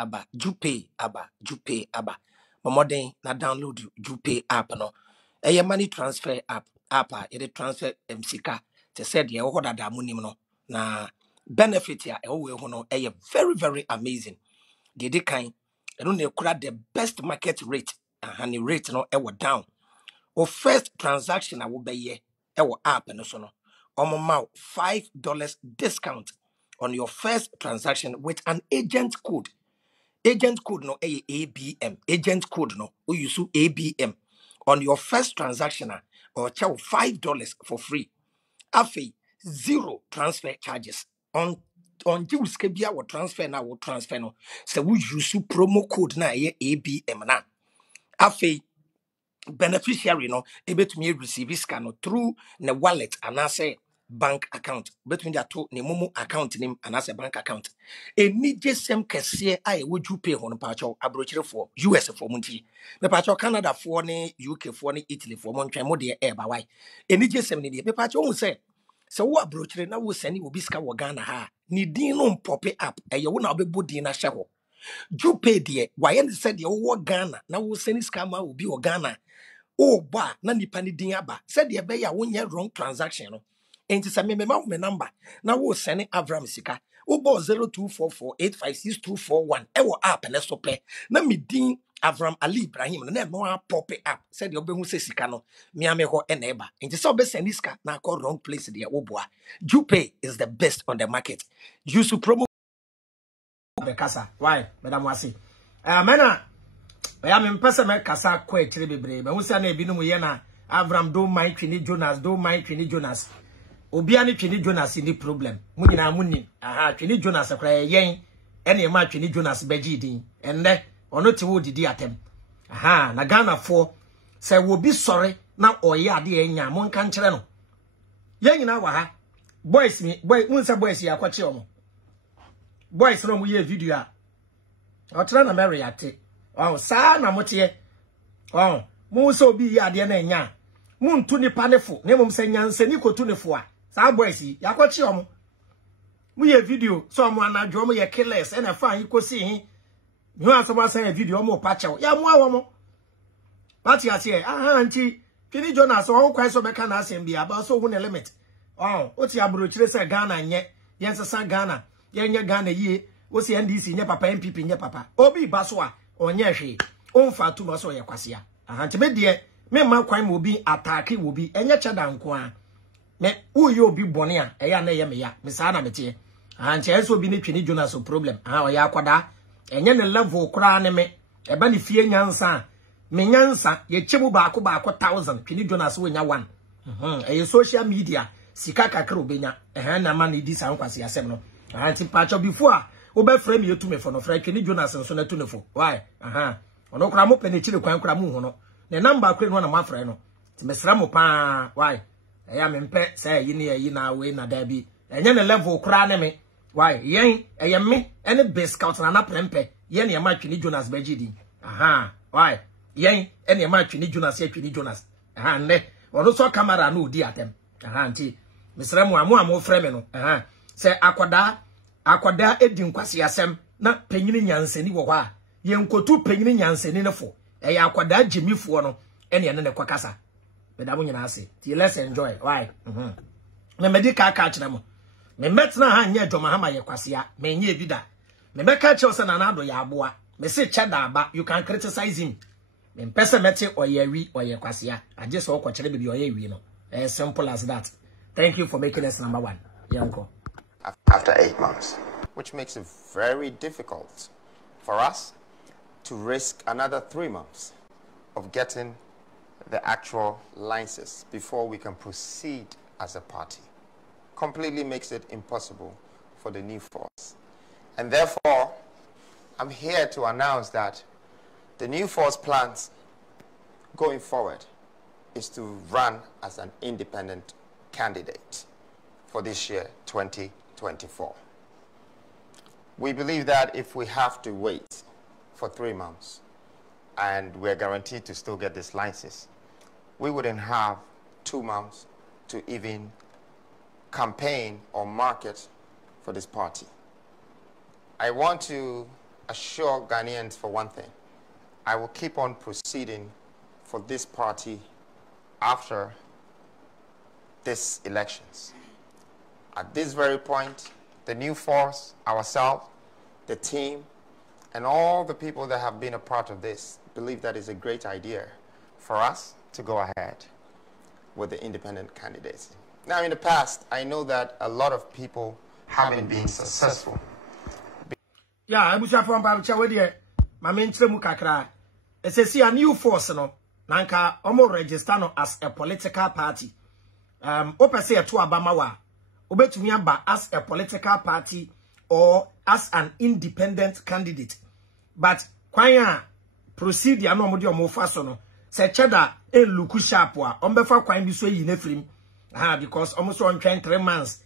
aba, Jupay aba, Jupay aba. Modern na download Jupay app no. A money transfer app it transfer MCK. They said yeah, what that money no na benefit ya we no very very amazing. The kind I don't know the best market rate and the rate no down. Or first transaction I will be ye app and so no. $5 discount on your first transaction with an agent code. Agent code no ABM. Agent code no we use ABM on your first transaction or charge $5 for free. Afi zero transfer charges on Jules Kebia will transfer now will transfer no. So we use promo code na ABM na. Afi beneficiary no able to me receive this no through the wallet and I say bank account between the two ne momo account name and as a bank account any gsm kese I would you pay on pacho abrochire for US for munti me pacho Canada for ne UK for ne Italy for montwe mo de e ba why any gsm ne me pacho won say so wo abrochire na wo send wo biska wo Ghana ha ni din no pop up e ye wo na obebo din na hye ho Jupay de why and said ye wo Ghana na wo send scam ma obi wo Ghana. Oh, ba na nipa ni din aba. Said ye be ya wonye wrong transaction no. Enti se me me number. Na wo send Avram sika. Wo bo 0244856241. E wo app na so pe. Na me din Avram Ali Ibrahim na no pop up. Said ye obehu se sika no. Me ame ho e na eba. Enti se obe send sika na call wrong place there wo boa. Jupay is the best on the market. Use promo Bekasa. Why? Madam Wasi. Mena I am in person, Kasa quite bebre, but who say na binu yena Avram do mind Trini Jonas, do mind Trini Jonas. Obiani Trini Jonas in the problem. Munina muni, aha, Trini Jonas a cry yen, any ma Trini Jonas beji din, and ne or not would di atem. Aha, Nagana for say will be sorry now or ya di enya mon canchereno. Yen in our boys me, boy, unsa boys ya quachomo. Boys no ye video. I'll try to marry at it. Oh, sa na motie. Oh, mu so bi ya de na nya. Mu ntu ni panefo, na mum se nyanse ni kotu ne fo a. Sa boys yi, yakochi omo. Mu ye video, so omo anadwo omo ye killers, e na fa yi kosi hi. Nyu asoba san video omo pa chew. Ya mu awo mo. Pati ase, aha nti, Kini Jonas o kwai so beka na asem bia, ba so hu ne limit. Oh, oti abrochire se Ghana nye, yensa Ghana, yenye Ghana yie, wo se NDC nye papa MPP nye papa. Obi baso a onye hwe onfa tu no so ye kwase a ahante me de me ma kwan mo bi attack wo bi enye cheda nko a me uye obi bone a eya na ye me ya me sa na mete ahante enso obi ne twini Jonas problem o ya akwada enye ne level kura ne me eba ne fie nyansa me nyansa ye chebu baako 1000 twini Jonas wo nya 1 eye social media sika kakra obenya na ma ne di sa nkwase asem no ahante pacho before a obe frame yetu me for no fra Twini Jonas nso na tu ne fo why ono kra mo penechire kwan kra mu hu no ne number akre no na ma fra no ti mesra mo pa why eya me mpe say yi ne yi na we na da bi enye ne level kra ne me why yen eye me ene base scout na prempe yen ne ma Twini Jonas bagidi why yen ene ma Twini Jonas ya Twini Jonas ne ono so camera no di atem nti mesra mo amu frame no say akwada edi nkwase asem na panyini nyanseni wo hwa ye nkotu panyini nyanseni ne fo eya akwada gyemifo no ene ne kwakasa bedamo nyina ase ti let's enjoy why me medical ka kire mo me metna ha nya adwoma ha ma ye kwase a me nya ebida me beka kire se na na do ya aboa me se cheda aba you can criticize him me pese mete oyewi oye kwase a age so ko kire be bi oyewi no as simple as that. Thank you for making us number 1 yanko. After 8 months, which makes it very difficult for us to risk another 3 months of getting the actual licenses before we can proceed as a party. Completely makes it impossible for the new force. And therefore, I'm here to announce that the new force plans going forward is to run as an independent candidate for this year, 2024. We believe that if we have to wait for 3 months and we're guaranteed to still get this license, we wouldn't have 2 months to even campaign or market for this party. I want to assure Ghanaians for one thing. I will keep on proceeding for this party after these elections. At this very point, the new force, ourselves, the team, and all the people that have been a part of this believe that is a great idea for us to go ahead with the independent candidates. Now, in the past, I know that a lot of people haven't been successful. Yeah, I wish I found my main kakra. It's a new force, no. Nanka, omo register no as a political party. Open say to Abamawa. Obetumiaba as a political party or as an independent candidate. But kwanya proceed ya no modi omofa so no. Se cheda e luku sharp wa ombefa kwan bi so yi na frim. Because almost on 3 months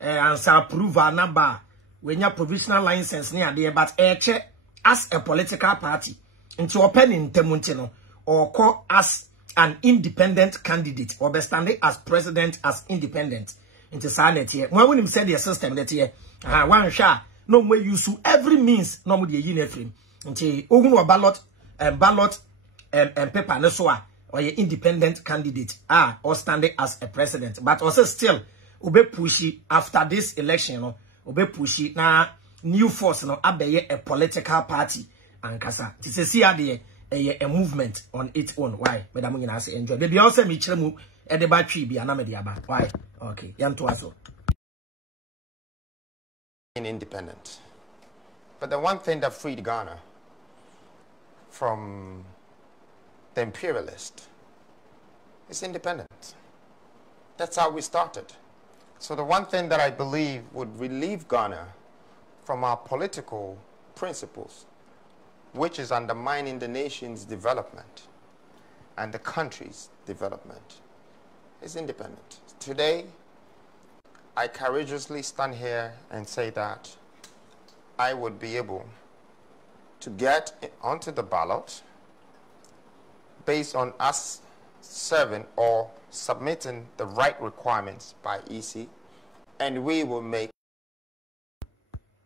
and sa approval number when your provisional license near there, but check as a political party into open in Temuntino or call as an independent candidate or be standing as president as independent into Sanet here. When him said the system that here, one shot no way use every means no more the uniform until ogun ballot and paper no so or your independent candidate or standing as a president, but also still ube pushy after this election, you know, ube pushy na new force no abeye a political party and kasa. It's a CRD a movement on its own. Why? Madam Yina say enjoy. Baby also me chiremu e de ba twi bi anamedi aba. Why? Okay. Yam to aso. Independent. But the one thing that freed Ghana from the imperialist is independence. That's how we started. So the one thing that I believe would relieve Ghana from our political principles, which is undermining the nation's development and the country's development, is independence. Today, I courageously stand here and say that I would be able to get onto the ballot based on us serving or submitting the right requirements by EC, and we will make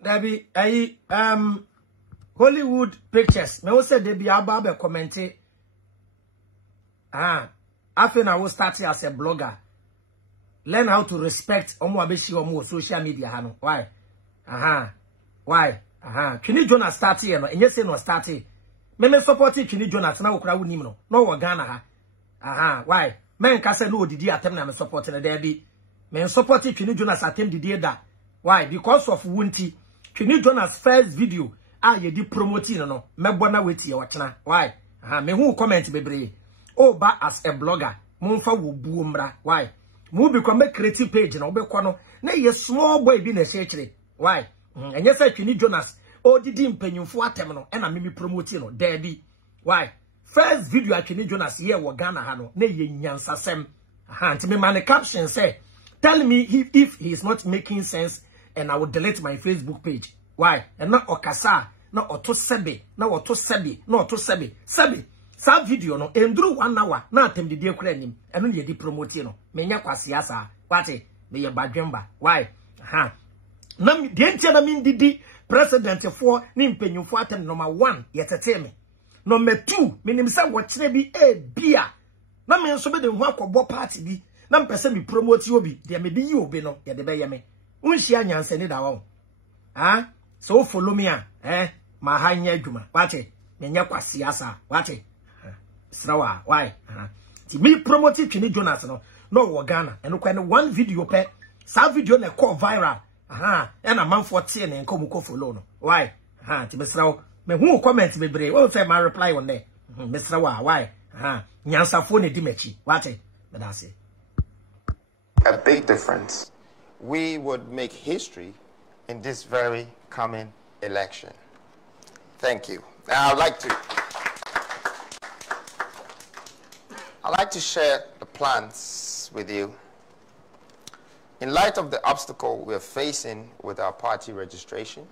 Debbie Hollywood pictures. Me will say Debbie Ababe commented. I think I will start as a blogger. Learn how to respect Omuabeshi Omu social media. Why? Why? Chini Jonas start here no, and yes no start here. Me support Chini Jonas na ukra wunim no. No wo Ghana ha. Why? Men ka say no didi atem na me support na there be. Men support Chini Jonas atem didi da. Why? Because of wunti. Chini Jonas first video ye di promoting no. Me bona weti ye watena. Why? Me hu comment bebre. Oh ba as a blogger. Mumfa wo buo mra. Why? Mu become a creative page na obekwa no. Na ye small boy bi na shekire. Why? And yes, Chini Jonas. Oh, didi mpenyumfu atem no. Ena mimi promoting no. There be. Why? First video Chini Jonas here wa Ghana ha no. Ne ye nyansasem. Nti me man caption say, tell me if he is not making sense and I will delete my Facebook page. Why? And not okasa, not oto sebe, not oto sebi, not oto sebi. Sebi. Sa video no enduru 1 hour na atem didi ekura nim. Eno ye di promote no. Me nya kwa siasa. Wate? Me ye badwemba. Why? Na de entia na min didi president for ni mpenyumfu atem number 1 yetete me. Number 2, minim say watchre bi bia. Na me nso be de hu akobo party bi. Na mpese mi promote obi, de me bi yi obi no, ye de be ye me. Unhia nyanse ni da wo. So follow me ma ha nya adwuma. Wate? Me nya kwa siasa. Wate? Srawa, why? Ti me promote Chini Jonas no wo Ghana. Eno kwa ne one video pe. Sa video na call viral. And a man 14 and come ko follow no. Why? Ti be srawo. Me who comment me bre. What say my reply on there? Mr. Why? Nyansa phone di mechi. What? But that's it. A big difference. We would make history in this very coming election. Thank you. Now I'd like to share the plans with you. In light of the obstacle we're facing with our party registration,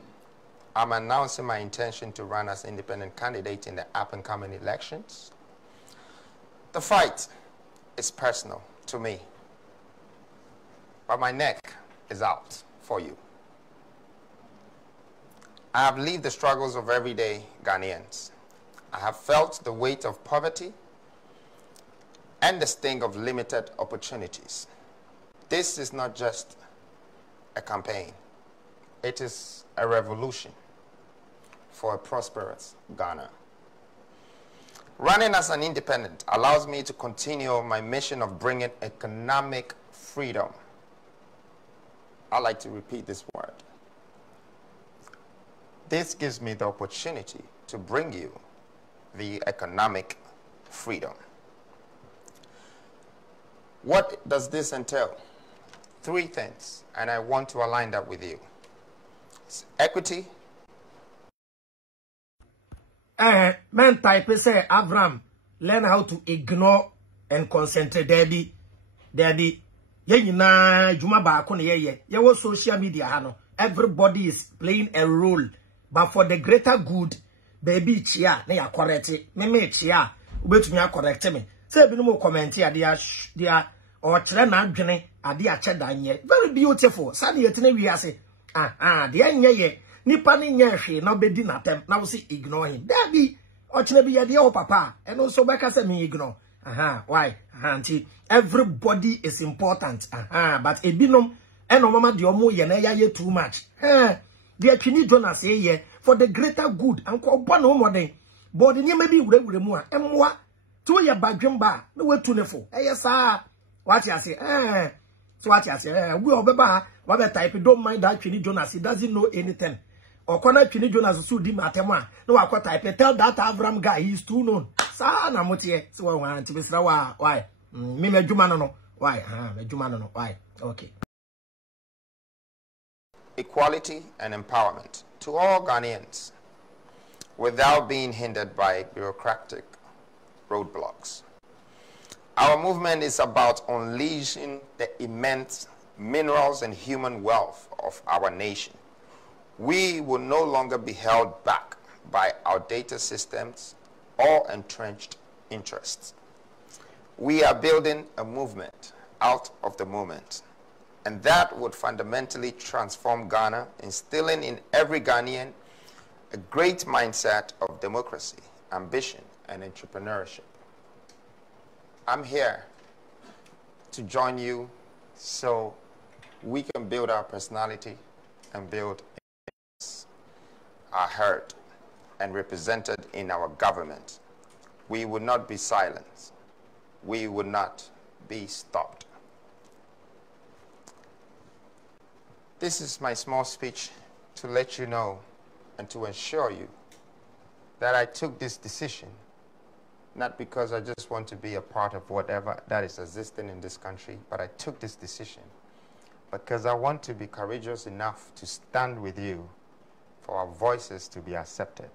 I'm announcing my intention to run as independent candidate in the up-and-coming elections. The fight is personal to me, but my neck is out for you. I have lived the struggles of everyday Ghanaians. I have felt the weight of poverty and the sting of limited opportunities. This is not just a campaign. It is a revolution for a prosperous Ghana. Running as an independent allows me to continue my mission of bringing economic freedom. I like to repeat this word. This gives me the opportunity to bring you the economic freedom. What does this entail? 3 things, and I want to align that with you. It's equity. Man type say Avram, learn how to ignore and concentrate. Daddy, na juma ba ko ye social media hano. Everybody is playing a role, but for the greater good, baby chia na ya correct me chia ubetumi correct me. Say bi no mo comment ya dia or chere na adwene ade a che danye. Very beautiful. Sani yetene wi ase. De anye ye nipa ni nya hwe na obedi natem na wo se ignore him. Daddy o chere bi ye de o papa and also beka say me ignore. Why? Auntie, everybody is important. But ebinom eno mama de omo ye na ya ye too much. De atwini Jonas ye for the greater good. Anko obo na omode. But the nyama bi wure mu a emwa to ye badwemba na wetu ne fo. Sa what you say? So what you say? We obeba what type don't mind that Twini Jonas, he doesn't know anything. Or corner Twini Jonas so di matema. No I type tell that Avram guy he's too known. Sa na motie. So I want to be why? Me juma no. Why? Me juma no. Why? Okay. Equality and empowerment to all Ghanaians without being hindered by bureaucratic roadblocks. Our movement is about unleashing the immense minerals and human wealth of our nation. We will no longer be held back by outdated systems or entrenched interests. We are building a movement out of the moment, and that would fundamentally transform Ghana, instilling in every Ghanaian a great mindset of democracy, ambition, and entrepreneurship. I'm here to join you so we can build our personality and build our heard and represented in our government. We will not be silenced. We will not be stopped. This is my small speech to let you know and to assure you that I took this decision not because I just want to be a part of whatever that is existing in this country, but I took this decision because I want to be courageous enough to stand with you for our voices to be accepted,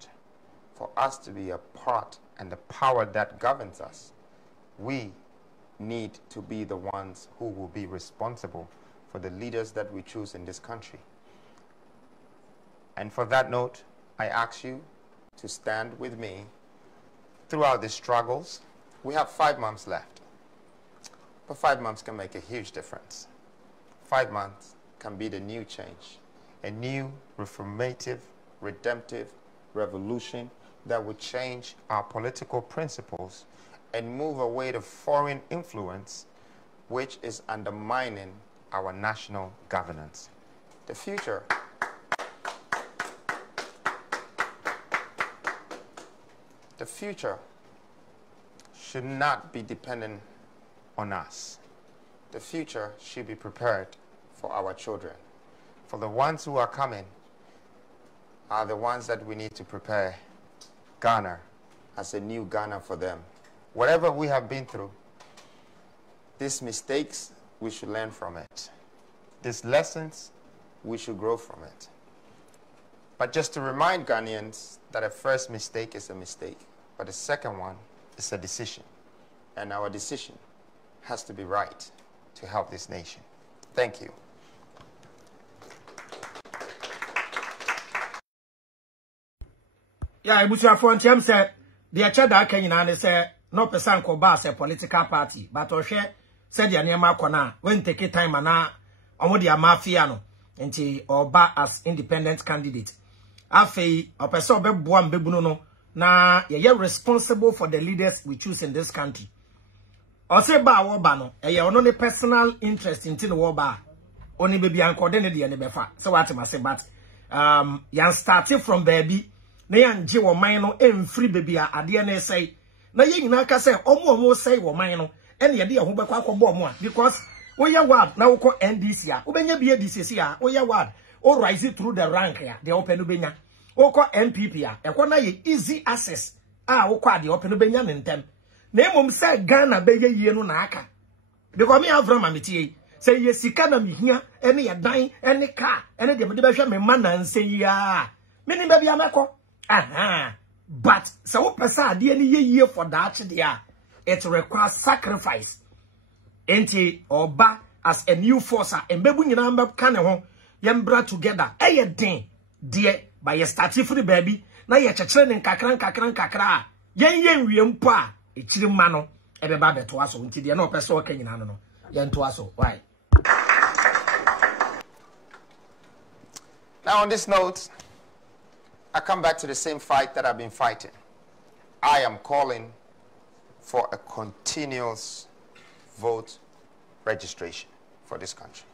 for us to be a part and the power that governs us. We need to be the ones who will be responsible for the leaders that we choose in this country. And for that note, I ask you to stand with me throughout the struggles. We have 5 months left, but 5 months can make a huge difference. 5 months can be the new change, a new reformative, redemptive revolution that would change our political principles and move away the foreign influence which is undermining our national governance. The future should not be dependent on us. The future should be prepared for our children. For the ones who are coming are the ones that we need to prepare Ghana as a new Ghana for them. Whatever we have been through, these mistakes, we should learn from it. These lessons, we should grow from it. But just to remind Ghanaians that a first mistake is a mistake, but the second one is a decision. And our decision has to be right to help this nation. Thank you. Yeah, I bushra for him said the achada can you say no person ko ba a political party, but or share said the name kona when take time na omo dia mafia no nti oba as independent candidate. Afei, a person be boam bebuno na ye responsible for the leaders we choose in this country. Or say ba wo ba no, ye ono ne personal interest in tin wo ba. Oni baby anko de ne de ne befa. So what am I say but yan starting from baby na yan je wo man no emfiri baby a ade na say na ye nyina ka say omo say wo man no ene ye de ho bekwa akọbọ omo a because we ya ward na wo ko NDC a wo benya bi DCC a wo ya ward o rise through the rank ya de open no benya wo ko NPP a ekọ na ye easy access a wo ko ade open no benya ne ntem na emom say Ghana be ye yie no na aka because me Avram ametie say ye sika na mihia ene ye dan ene car ene de me behwe me ma na nsen ya me ni ba bia meko aha but so wo pesa ade ene ye yie for that there it requires sacrifice enti oba as a new force embebu nyina mbe ka ne ho yembra together eye den de by ye start for the baby na ye chekere ne nkakra yen wie mpo a echiri ma no ebe ba beto aso nti de na opese o ka nyina no yen to aso why. Now on this note, I come back to the same fight that I've been fighting. I am calling for a continuous vote registration for this country.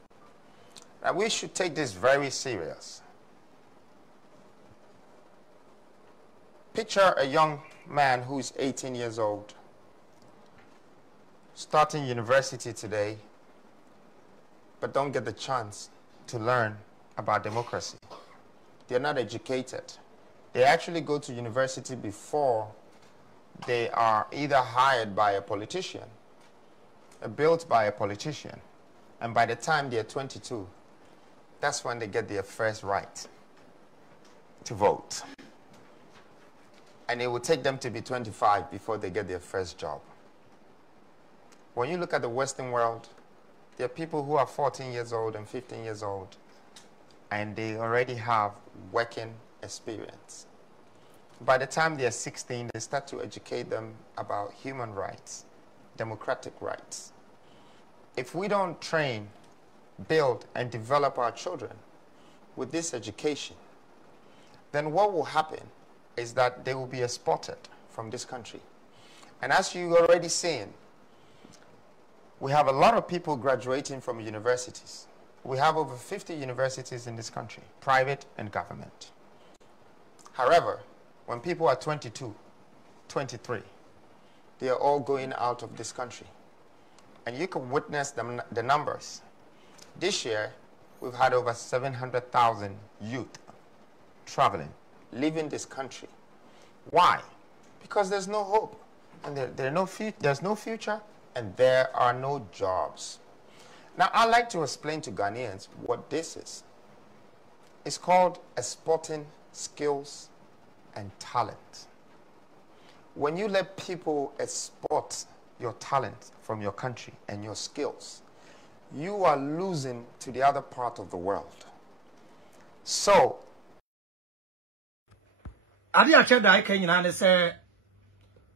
Now we should take this very serious. Picture a young man who is 18 years old, starting university today, but don't get the chance to learn about democracy. They're not educated. They actually go to university before they are either hired by a politician, built by a politician, and by the time they're 22, that's when they get their first right to vote. And it will take them to be 25 before they get their first job. When you look at the Western world, there are people who are 14 years old and 15 years old, and they already have working experience. By the time they're 16, they start to educate them about human rights, democratic rights. If we don't train, build, and develop our children with this education, then what will happen is that they will be exported from this country. And as you already seen, we have a lot of people graduating from universities. We have over 50 universities in this country, private and government. However, when people are 22, 23, they are all going out of this country. And you can witness the numbers. This year, we've had over 700,000 youth traveling, leaving this country. Why? Because there's no hope, and there's no future, and there are no jobs. Now, I'd like to explain to Ghanaians what this is. It's called exporting skills and talent. When you let people export your talent from your country and your skills, you are losing to the other part of the world. So, Adi acheda I can you say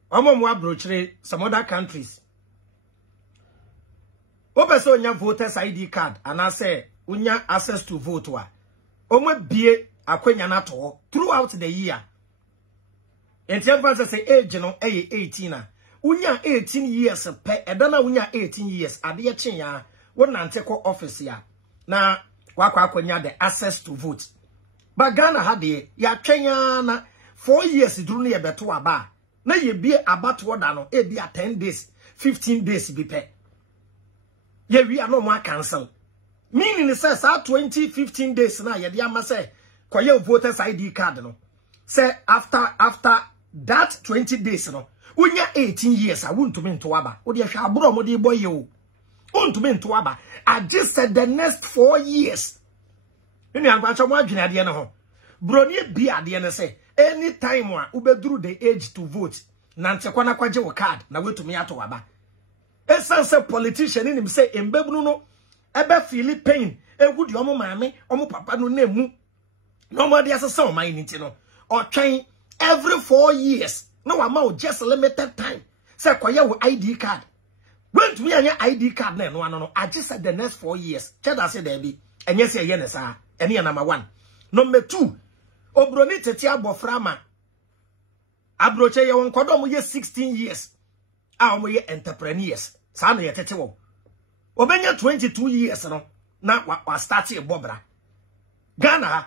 some other countries. Opeso unya voters ID card and I say unya access to vote wa. Omo bie akwenya na to throughout the year. Enti everyone say age no 18 na. Unya 18 years pe edana unya 18 years ade chen ya wonante ko office ya. Na wakwa akwenya the access to vote. But Ghana had the ya twenya na 4 years duru na ye beto aba. Na ye bie abato da no e bia 10 days, 15 days bi pe. Yeah, we are no more cancel. Meaning it says 15 days now, yeah, the say, your voters ID card, no. Say after that 20 days, no. When you're 18 years, I won't to mean to Abba. Would you have bro modi boy you? Won't to mean to Abba. I just said the next 4 years. You know, I'm going to watch at the end of Brony be at the end say, anytime one ube drew the age to vote, Nancy Kwana Kwajo card, now wait to me at Abba. Essence politician in him say embebu no ebe feel pain e would omo mame omo papa no nemu nobody has a my nti no or train every 4 years no amount just limited time say kwaye wo ID card when to me anya ID card na no I just said the next 4 years check that say there be enye say ye na sa ene number 1 number 2 Obroni tete aboframa. Abroche ye won kodo mo ye 16 years. A mo ye entrepreneurs. Sa no ye tete wo. Obenya 22 years no na wa start e bobra. Ghana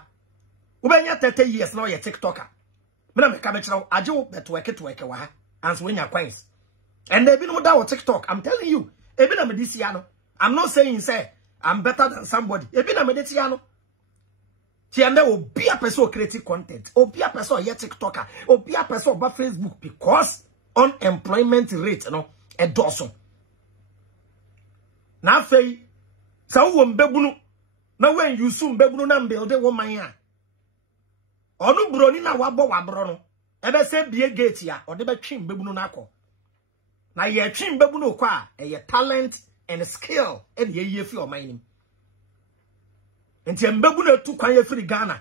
obenya 30 years no ye TikToker. Me na me ka be kire age wo network wa ha. Anso we nya coins. And they been that TikTok. I'm telling you. Ebi na me this year no. I'm not saying say I'm better than somebody. Ebi na me this year no. Tiende obi a person create content. Obi a person ye TikToker. Obi a person ba Facebook because unemployment rate no e doso. Na fei sa wo mbebunu na when you soon mbebunu na build wo man ya. Onu broni na wabo wabro no. Ebe se bie gate ya, ode be twi mbebunu na akọ. Na ye twi mbebunu kwa ye talent and skill and ye fi o man nim. Enti mbebunu etu kwan ye free Ghana.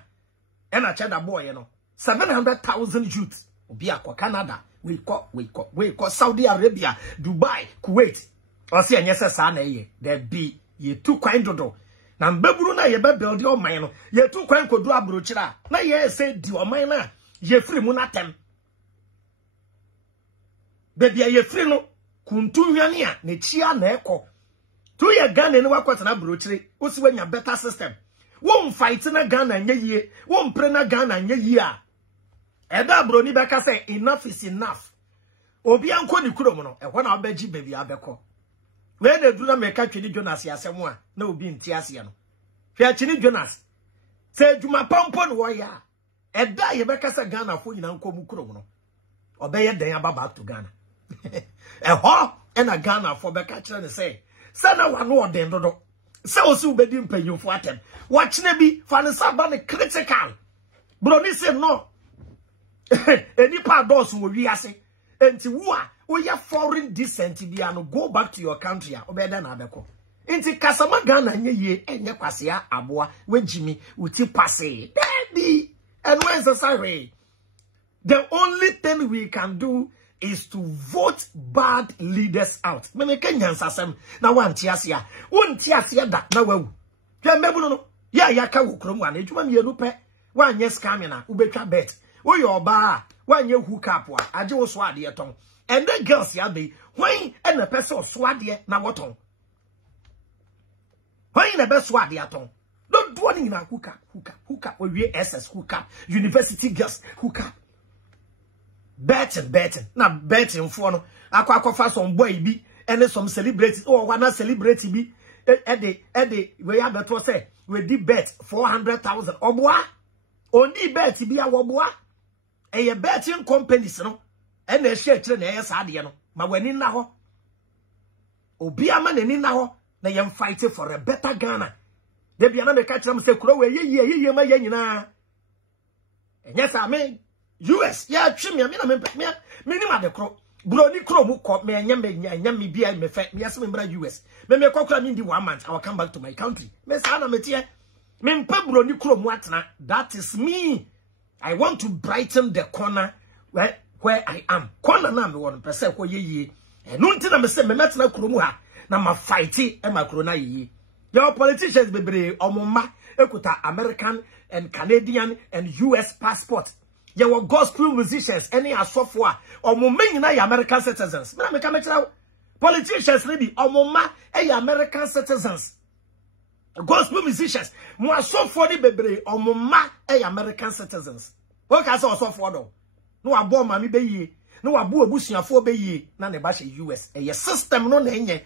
E na cheda boy ye no. 700,000 youths obi akọ Canada, we call Saudi Arabia, Dubai, Kuwait. O se enye se sa na ye. There be ye tu kwan dodo. Na mbebunu na ye be build o man no. Ye tu kwan kodu abrochira. Na ye se di o man na ye free mu na tem. Baby ye free no kuntu hwane a ne chia na ekọ. Tu ye Ghana ni wakwata na brochire, o si wanya better system. Won fight na Ghana nye yie, won pre na Ghana nye yie a. Eda broni beka say enough is enough. Obi anko ni kurom no, ehwo na obaji baby abekọ. We na duru na meka twini Jonas yasem a na obi nti ase no. Hwe twini Jonas. Say juma pampo no wo ya. Eda ye beka say Ghana fo nyina nko mu kurom no. Obeye den aba back to Ghana. Ehho ena Ghana fo beka kire ne say sana wano oden dodo. Se osi ubedi mpanyofo atem. Wachine bi fa ne saba ne critical. Bro ni say no. Eni pa dos wo wi ase. Enti wo a wo ya foreign decent bia no go back to your country a obeda na abeko. Enti kasama Ghana nye ye enye kwase a aboa wejimi uti passe. Daddy and when sorry. The only thing we can do is to vote bad leaders out. Me Kenyan sasem na wanti asia. Wonti asia da na wawu. Hwe mbebu no. Ya yaka wo krom wa na edwuma mienu pe. Wanye scam na ubetwa bet. Wo yo oba wanye hook up wa age wo so ade ton. And the girls ya be when and the person so ade na woton. When the best so ade ton. Don't do any na hook up. We SS hook up. University girls hook up. Betting. Na betting for no. Akwa some boy bi and some celebrity. Oh, wana celebrity bi. Ede we have better say we did bet 400,000. Oboa. Only bet bi a woboa. Eye betting companies no. And they share chire na yesa ade no. Ma wani na ho. Obi ama na ni na ho na yem fight for a better Ghana. They be another catch them say kuro we ye ma ye nyina. Yes, I mean US, yeah, trim me na de kro. Bro ni kro mu ko me nyam bia me fe me asem mbra US. Me kokra me di 1 month I will come back to my country. Me sa na me tie. Me mpa bro ni kro mu atena. That is me. I want to brighten the corner where I am. Corner na me won pese ko ye. Enu nti na me se me metena kro mu ha na ma fight e ma kro na ye. Your politicians bebre omoma ekuta American and Canadian and US passport. There were gospel musicians, any asofwa, or mumina American citizens. Politicians, maybe, or mumma, American citizens. Gospel musicians, more so for the baby, or mumma, American citizens. What can I say so for though? No, I bought mammy bay, no, I bought a bush in 4 bay, none of US. A system no name,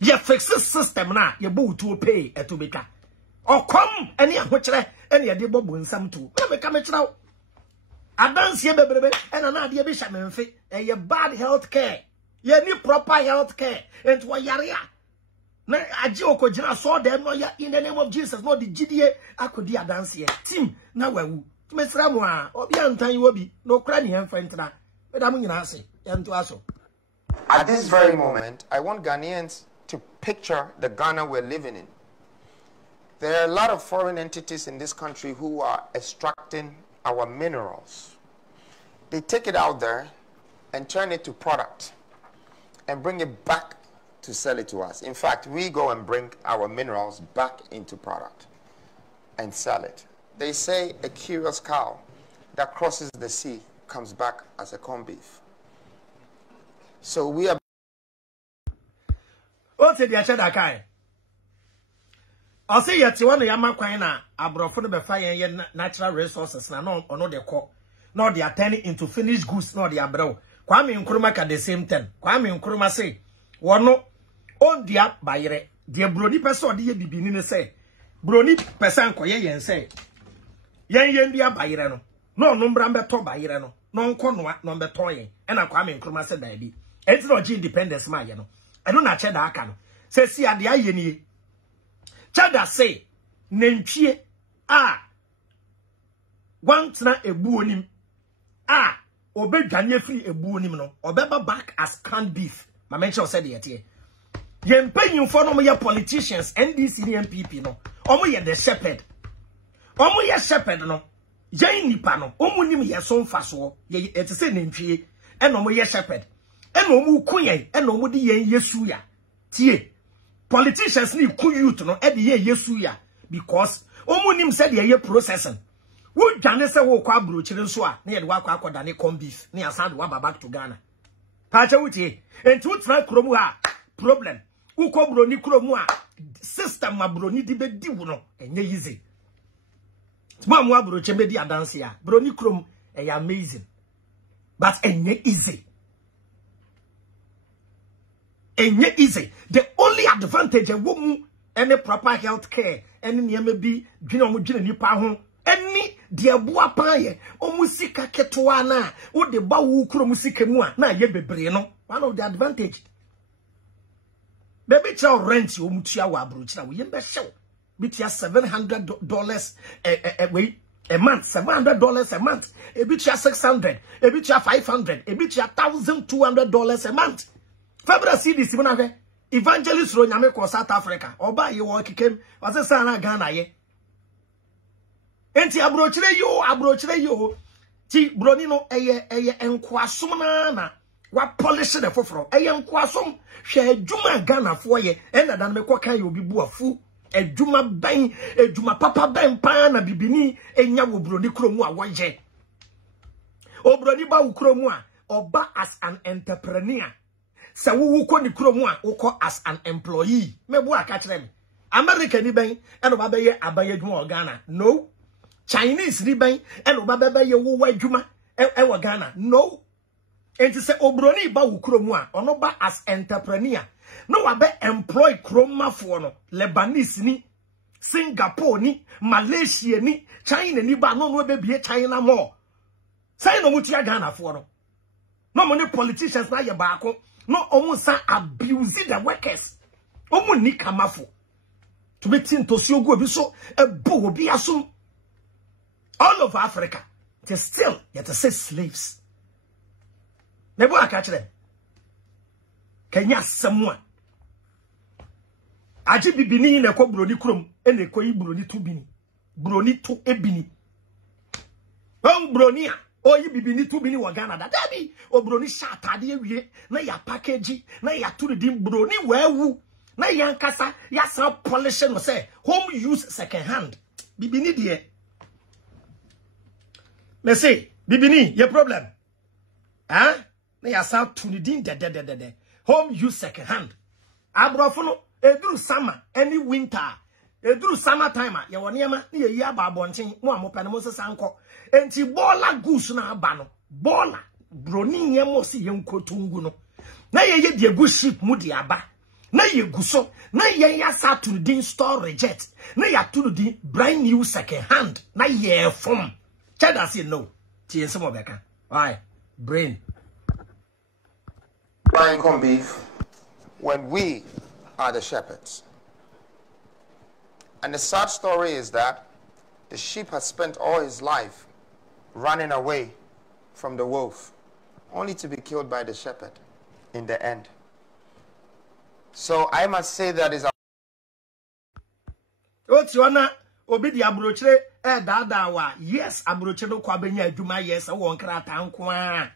ye fix this system now, you boo to pay a to make. Or come, any of which any of the bubble in some too. Let me come out. Advance ye bebe and another bishop menfe and ye bad health care. Ye need proper health care. And to yaria. Na ajo ko jina so them no ya in the name of Jesus. No the GDA akodi adance here. Team na wawu. Mesra mo a obi antan yi obi no kra ne en fentra. Medam nyina ase. Ento aso. At this very moment, I want Ghanaians to picture the Ghana we're living in. There are a lot of foreign entities in this country who are extracting our minerals. They take it out there and turn it to product and bring it back to sell it to us. In fact, we go and bring our minerals back into product and sell it. They say a curious cow that crosses the sea comes back as a corned beef. So we are. What's the achada kai? I say yet one yama quina abrofo no be fire natural resources na no ono de call. No they are turning into finished goods, no they are bro. Kwame Nkrumah at the same time. Kwame Nkrumah say, "Wano on dia bayre. Dia broni person dia bibini ne say. Broni person ko yen say. Yen dia bayre no. No numbra beto bayre no. No nko noa no beto yen. E na Kwame Nkrumah say da bi. Enti no gi independence ma ye no. E no na che da aka no. Say si ade aye ni. Chada say nentwie a wantna ebu onim a obedwane free ebu onim no obeba back as canned beef. Ma mention said yet here. Ye mpanyimfo no mo ye politicians NDC and MPP no. Omo ye the shepherd. Omo ye shepherd no. Ye nipa no. Omo nim ye so mfaso. Ye ete se nentwie e no mo ye shepherd. E no mo kuyen e no mo de ye yesu ya. Tie. Politicians ni ku youth no e de ye yesu ya because omo nim said ye processing. Wo dwane se wo kwa brochire nso a na ye de wa kwa akoda ne corn beef na asand wa back to Ghana. Pacha wuti enti wutra kromu ha problem. Uko broni kromu a system ma broni di be di wo no enye easy. Tuma mo abroche be di adanse a broni krom e amazing. But enye easy. Enye easy. The only advantage a woman any proper health care any niam bi dwene omo dwene nipa ho any de aboa pan ye omo sika ketewa na wo de ba wo kuro mu sika mu a na ye bebre no one of the advantage baby chow rent omo tua wa abrochi na wo ye be hyew bitia $700 a month, $700 a month, a bit $600, a bit $500, a bit $1,200 a month. February see this evangelist ro nyame ko South Africa oba ye wo kikem wase sana Ghana ye enti abrochire yo ti broni no eye enkoasom na wa polish the foforo eye enkoasom hwe adwuma Ghana fo ye enda dan me ko kan ye obi bu afu adwuma papa ben pa na bibini enya wo broni kromu a woje obroni ba wo kromu a oba as an entrepreneur. Se wo ko ni kromu a wo as an employee mebu aka kire me America ni ben eno ba beye abaye dwuma Ghana no Chinese ni ben eno ba beye wo wadwuma e wo Ghana no enti se obroni ba wo kromu a ono ba as entrepreneur no wa be employ kromafo no Lebanese ni Singapore ni Malaysia ni China ni ba no be bie China more say no mutia Ghana fo no money politicians na ye baako no omusa abuse the workers. Omu ni kamafo. To be tin to see obi so ebo obi asum. All over Africa, they still yet to say slaves. Nebo akach them. Kenya someone. Aji bibini ne ko broni krom ene ko yi broni tu bini. Broni tu ebini. Broni a oyi bibini tu bini wa Ghana da dabi obroni shatade ewie na ya package na ya turu di broni wewu na ya nkasa ya sa polish no say home use second hand bibini de me say bibini ye problem na ya sa tunu din de home use second hand abrofo no eduru summer any winter eduru summer time ya woniema na ye aba abonchen mo amopa no mo sesa nko enti bola goose na aba no bola broni ye mo si ye nkotungu no na ye de gu ship mu de aba na ye guso na ye ya satu din store reject na ya tunu din brand new second hand na ye form chada say no ti ense mo beka why brain buying corned beef when we are the shepherds. And the sad story is that the sheep has spent all his life running away from the wolf, only to be killed by the shepherd in the end. So I must say that is obidi abrochire dada wa yes abrochire no kwa benya adwuma yes wo nkrata nko a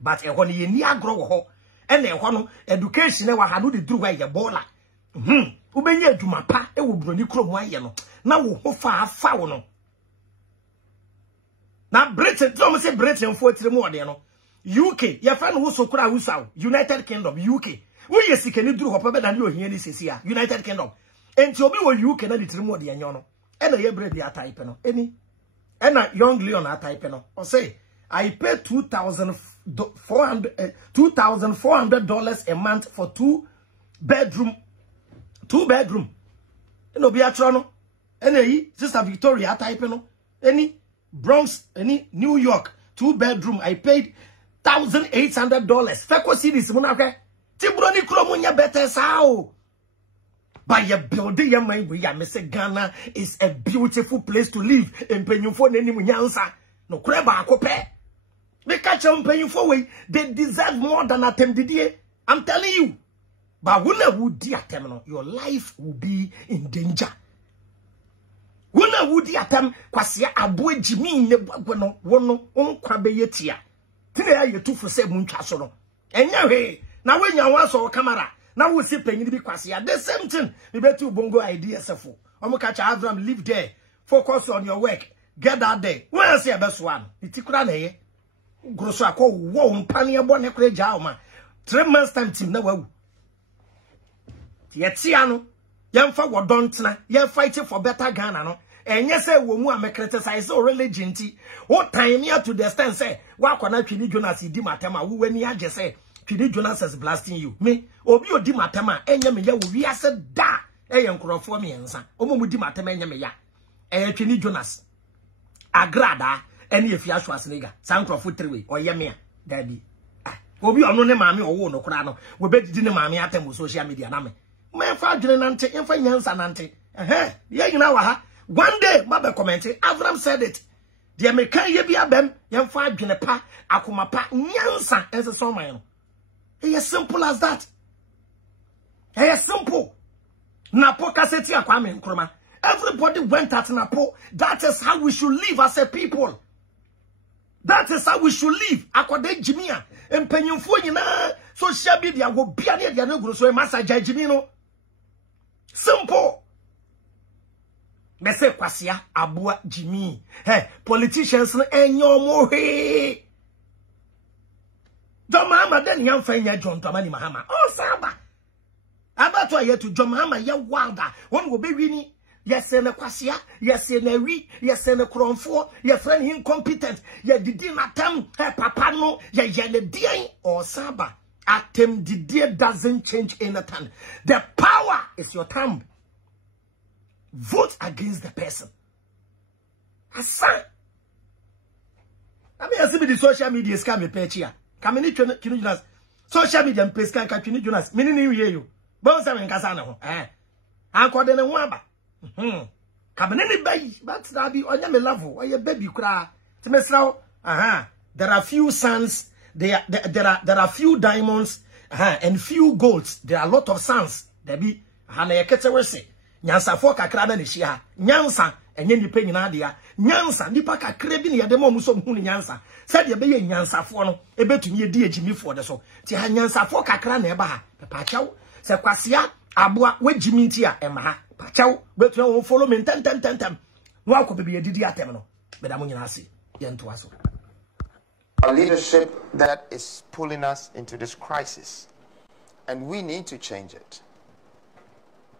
but ehọ ne ni agro wo ho ene ehọ no education e wa hanu de duru wa ye bola ubenya adwuma pa e wo broni krom aye no na wo ho fa wo no Na Britain, some say Britain for 3 more no. UK, your friend who so kura who United Kingdom, UK. We yes can do hop than you here this year. United Kingdom. And to be what you can edit more than you and a year bread ya type no. Any and a young Leon a type no. Or say I pay $2,400 a month for 2 bedroom. You know, be a trono. Any Sister Victoria type no. Any Bronx, any New York, 2 bedroom. I paid $1,800. Feko series munake. Tibroni kromunya better sao. By your building your mind, we are Mr. Ghana is a beautiful place to live. And paying for any munyansa. No creba kope. They catch on paying for way. They deserve more than attempted here. I'm telling you. But when I would dear terminal, your life will be in danger. When I would dear term, kwasia abwe Jimmy ne bueno wono kwabe yetia. Tine you 2 for 7 munchasono. And yahe. Now when you want so camera, now we see penny be kwasia. The same thing. We bet you bongo ideas for. Omo catch Abraham live there. Focus on your work. Get that day. When I see a best one. Itikura ne. Grosso ako wo mpani abo ne kure ja ma. 3 months time team na wawu. Yetia no. Yemfa wodontena. Ye fighting for better Ghana no. Enye say wo mu a criticize o religion ti. O time here to the stand say wa kwana Twini Jonas di matema wo wani age say Twini Jonas is blasting you. Me obi odi matema enye me ya wo wiase da. Eye nkrofo me ensa. Omo mu di matema enye me ya. Twini Jonas. Agrada ene efia so asnega. San nkrofo 3 way oye me a daddy. Obi ono ne maame owo no kura no. We be didi ne maame atem social media na me. Me fa adwene nante, emfa nyansa nante. Ye nyina wa ha. One day, Mabel commented, Avram said it. The American ye be a bem, young five pa, akuma pa, nyansa, as a song. It is simple as that. It is simple. Napo kaseti akwame nkroma. Everybody went at Napo. That is how we should live as a people. That is how we should live. Akwade Jimia. Empenyumfo nyina social media go bia ne dia no gro so e massage Jimmy no. Simple. Mese kwasia abua Jimmy. Politicians no enyo mo he. John Mahama den yam fa nya John Dramani Mahama. Oh saba. Abato aye to John Mahama ye wilder. Won go be wini. Yes na kwasia, yes na wi, yes na kronfo, ye friend incompetent. Ye didi matem, papa no, ye le dien or saba. Atem didi doesn't change anything. The power is your thumb. Vote against the person. Asa. I mean, I see the social media scam me page here. Come in Jonas. Social media and pesca Twini Jonas. Meaning you hear you. Both are in Casano. Uncle then a wamba. Come in any baby, but that be on your level or your baby cry. To mess out. There are few sons. There are few diamonds. And few golds. There are a lot of sons. There be Hana Ketawese. Nyansa fo kakra na ne hia nyansa enye nipa nyina de ya nyansa nipa kakra bi ne yade mo muso hu ne nyansa said ye be ye nyansa fo no ebetumi ye di agimi fo de so ti ha nyansa fo kakra na eba ha pa chaw se kwasia aboa wagimi nti a ema ha pa chaw betumi won follow me tem no akobe be ye didi atem no be da mo nyina ase ye nto aso. A leadership that is pulling us into this crisis, and we need to change it.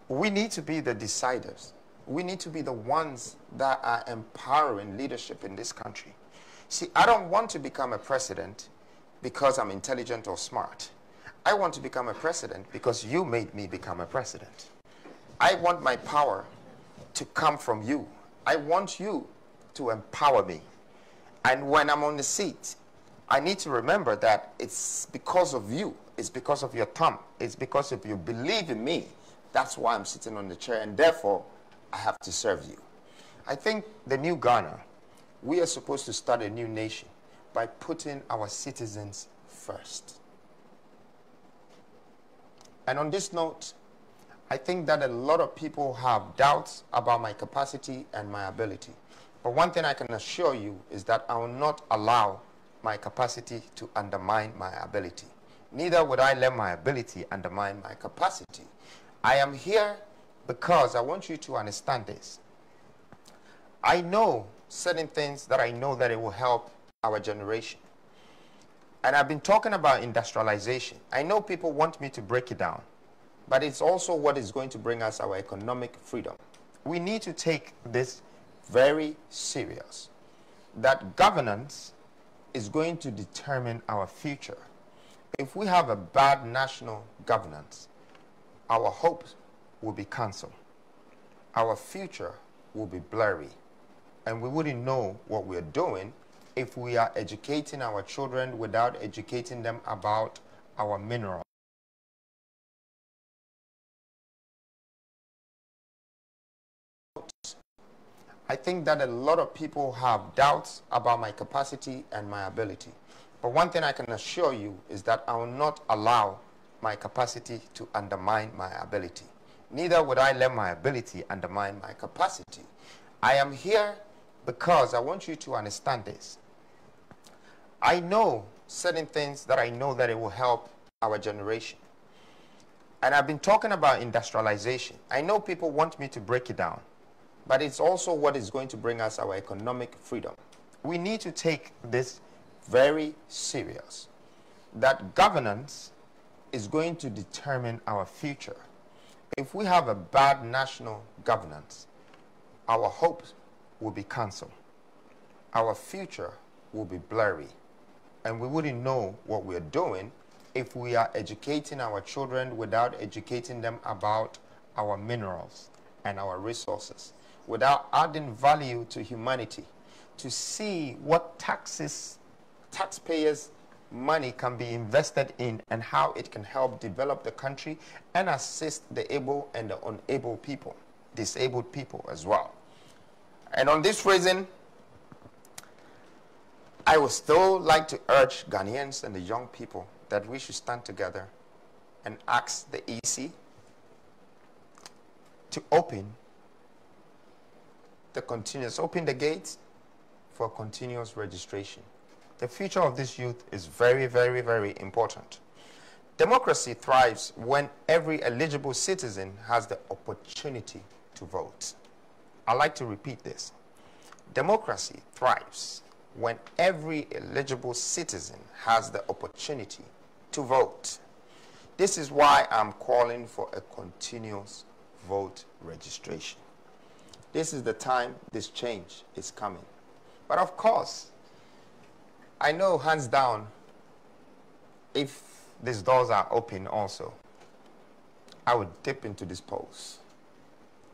We need to be the deciders. We need to be the ones that are empowering leadership in this country. See, I don't want to become a president because I'm intelligent or smart. I want to become a president because you made me become a president. I want my power to come from you. I want you to empower me. And when I'm on the seat, I need to remember that it's because of you. It's because of your thumb. It's because of you believe in me. That's why I'm sitting on the chair, and therefore, I have to serve you. I think the new Ghana, we are supposed to start a new nation by putting our citizens first. And on this note, I think that a lot of people have doubts about my capacity and my ability. But one thing I can assure you is that I will not allow my capacity to undermine my ability. Neither would I let my ability undermine my capacity. I am here because I want you to understand this. I know certain things that I know that it will help our generation. And I've been talking about industrialization. I know people want me to break it down, but it's also what is going to bring us our economic freedom. We need to take this very serious, that governance is going to determine our future. If we have a bad national governance, our hopes will be cancelled. Our future will be blurry, and we wouldn't know what we're doing if we are educating our children without educating them about our minerals. I think that a lot of people have doubts about my capacity and my ability. But one thing I can assure you is that I will not allow my capacity to undermine my ability. Neither would I let my ability undermine my capacity. I am here because I want you to understand this. I know certain things that I know that it will help our generation. And I've been talking about industrialization. I know people want me to break it down, but it's also what is going to bring us our economic freedom. We need to take this very serious, that governance is going to determine our future. If we have a bad national governance, our hopes will be cancelled. Our future will be blurry, and we wouldn't know what we're doing if we are educating our children without educating them about our minerals and our resources, without adding value to humanity, to see what taxpayers' money can be invested in and how it can help develop the country and assist the able and the unable people, disabled people as well. And on this reason, I would still like to urge Ghanaians and the young people that we should stand together and ask the EC to open the gates for continuous registration. The future of this youth is very, very, very important. Democracy thrives when every eligible citizen has the opportunity to vote. I'd like to repeat this. Democracy thrives when every eligible citizen has the opportunity to vote. This is why I'm calling for a continuous vote registration. This is the time this change is coming. But of course, I know hands down, if these doors are open also, I would dip into this polls.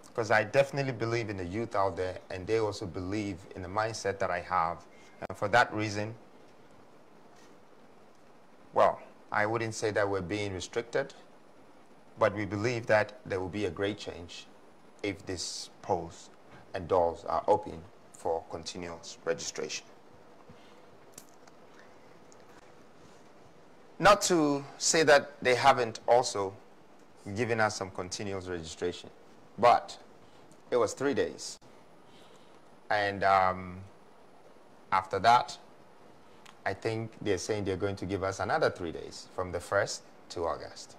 Because I definitely believe in the youth out there, and they also believe in the mindset that I have. And for that reason, well, I wouldn't say that we're being restricted, but we believe that there will be a great change if these polls and doors are open for continuous registration. Not to say that they haven't also given us some continuous registration, but it was 3 days. And after that, I think they're saying they're going to give us another 3 days from the 1st to August.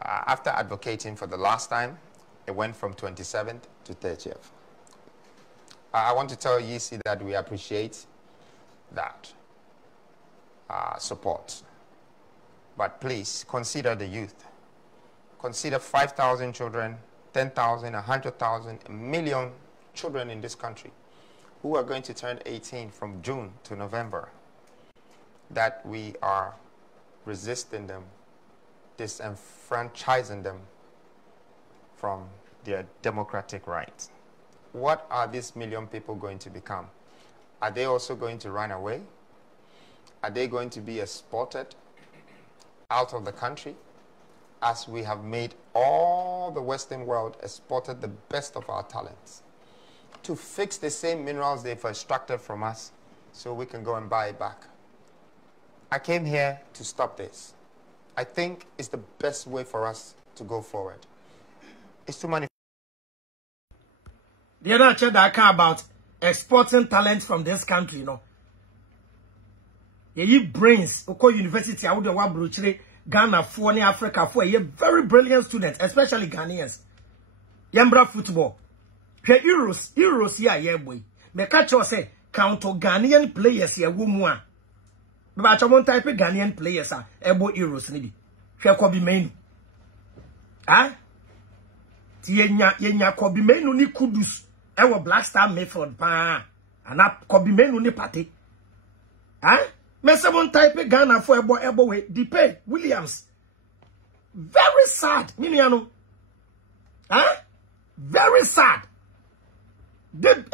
After advocating for the last time, it went from 27th to 30th. I want to tell YEC that we appreciate that support. But please consider the youth. Consider 5,000 children, 10,000, 100,000, 1 million children in this country who are going to turn 18 from June to November, that we are resisting them, disenfranchising them from their democratic rights. What are these 1 million people going to become? Are they also going to run away? Are they going to be exported out of the country, as we have made all the Western world exported the best of our talents to fix the same minerals they've extracted from us so we can go and buy it back? I came here to stop this. I think it's the best way for us to go forward. It's to manufacture. The other chat that care about exporting talent from this country, you know. You brains, Oko University, I would want Bruchre, Ghana, for Africa, for a very brilliant students, especially Ghanaians. Yambra football. Euros, yeah, boy. me catch you say counter Ghanaian players here woman. But I won't type Ghanaian players are ebo Euros nibi. Shall Kobe Mainu. Ah? Yenya Kobe Mainu ni Kudus. Ewa Black Star Mayfield pa. And up Kobe Mainu ni party. Ah? Me se won't type Ghana for ebo way. Depay Williams. Very sad. Mimiano. Ah? Very sad. Did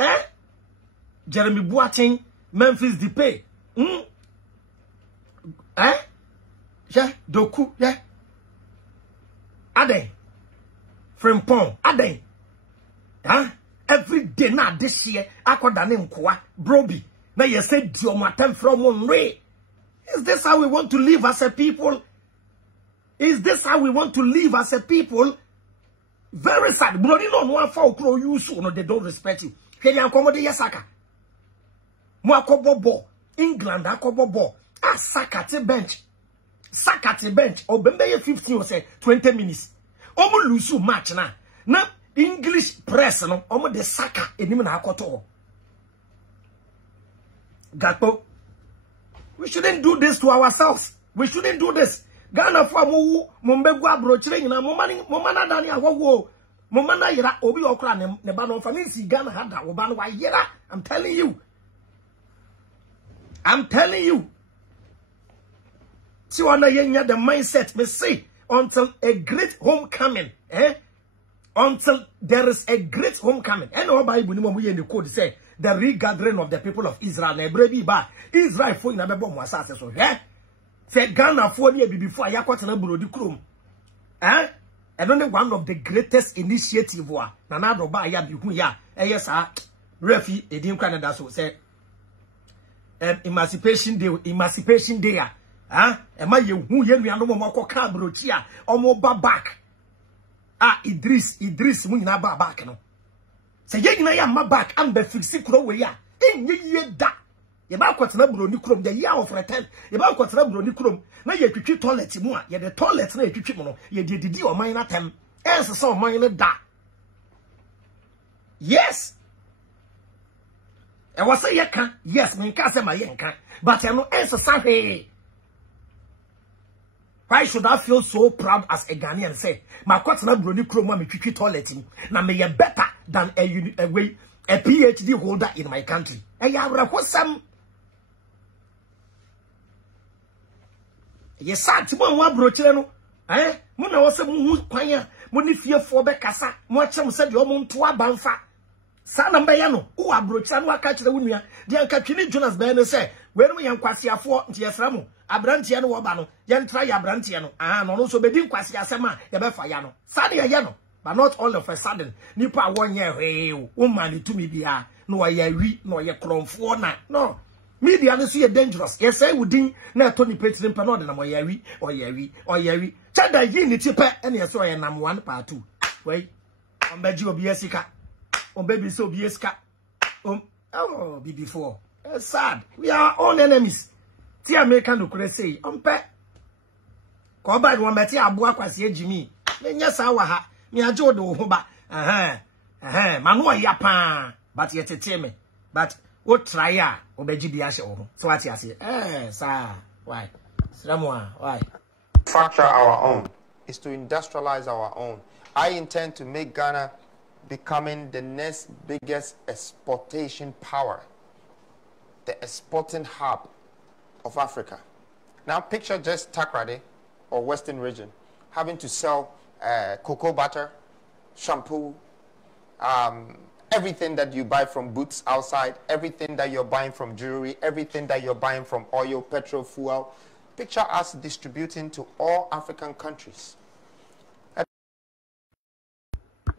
Jeremy Boateng, Memphis Depay. Yeah, Doku, yeah. Ade. Frimpong, Ade. Every day now this year, Akwadane Nkwa, Broby. Now you said Diomatem from one way. Is this how we want to live as a people? Is this how we want to live as a people? Very sad. But you know, one for you so they don't respect you. Can you accommodate Yasaka? Mwakobobo. England akobobo. Ah, Saka te bench. Saka te bench. Obembe 15 or say 20 minutes. Omo lusu match na. Na English press no. Omo de Saka enimi na akoto. Gato. We shouldn't do this to ourselves. We shouldn't do this. Ghana for mumbegu abrochire nyina momana dani agwogo momana yira obi okra ne ba no family si Ghana hada wo ba no wa yira. I'm telling you. See what the mindset me say until a great homecoming, until there is a great homecoming. And our Bible in the code say the regathering of the people of Israel. Israel for in a bebo mwasase so. Say Ghana for near before Yakot na Burodi Krum. And only one of the greatest initiative wa Nanado ba ya bi hu ya. Yes, refi edim Canada so say Emancipation Day. Ema ye hu ye nua no mo akoka brochi a omo ba back. Idris mu nyina ba back no. Se ye nyina ya ma back am be fixi kuro we ya. Enye ye da. Ye ba kwatena broni krom the year of return. Ye ba kwatena broni krom na ye twitwi toilet mu a ye the toilet na ye twitwi mu no ye de didi o man na tem. Ense so o man na da. Yes. I was say yeka, yes, me nka say my yenka, but I know answer say. Why should I feel so proud as a Ghanaian say? My kwat na broni kroma me twitwi toilet na me ye better than a PhD holder in my country. Ya awrakosam. Ye sat mo wa brochire no. Mo na wo se mo hu kwan a mo ni fiefo be kasa, mo achem se de o mo nto abanfa. Sana mbeya no wo abrocha no aka kire wonua de anka twini Jonas be no se we no yankwasiafo nti yesra mo abrantie no wo ba no yentra ya abrantie no no so bedi nkwasi asema ye be fa ya no sade ye no but not all of a sudden nipa wonye hwe wo mani tumi bia no wa ya wi no ye kromfo na no media no so ye dangerous ye say wudin na to ni petri mpa no de na mo ya wi chada yi ni tipe ene ye so ye nam 1 part 2 wei ombaji obi asika baby so bieska BB4. It's sad. We are all enemies. Ti American do kure say ompe. Ko ba do mbeti abo akwase ejimi. Me nya sa wa ha. Me ajo do ho ba. Manu ya pa. But ye tete me. But o try a obeji bi ahye wo ho. So ati ase. Sir. Why? Sramwa, why? Manufacture our own is to industrialize our own. I intend to make Ghana becoming the next biggest exportation power, the exporting hub of Africa. Now picture just Takrady or Western region having to sell cocoa butter, shampoo, everything that you buy from booths outside, everything that you're buying from jewelry, everything that you're buying from oil, petrol, fuel. Picture us distributing to all African countries.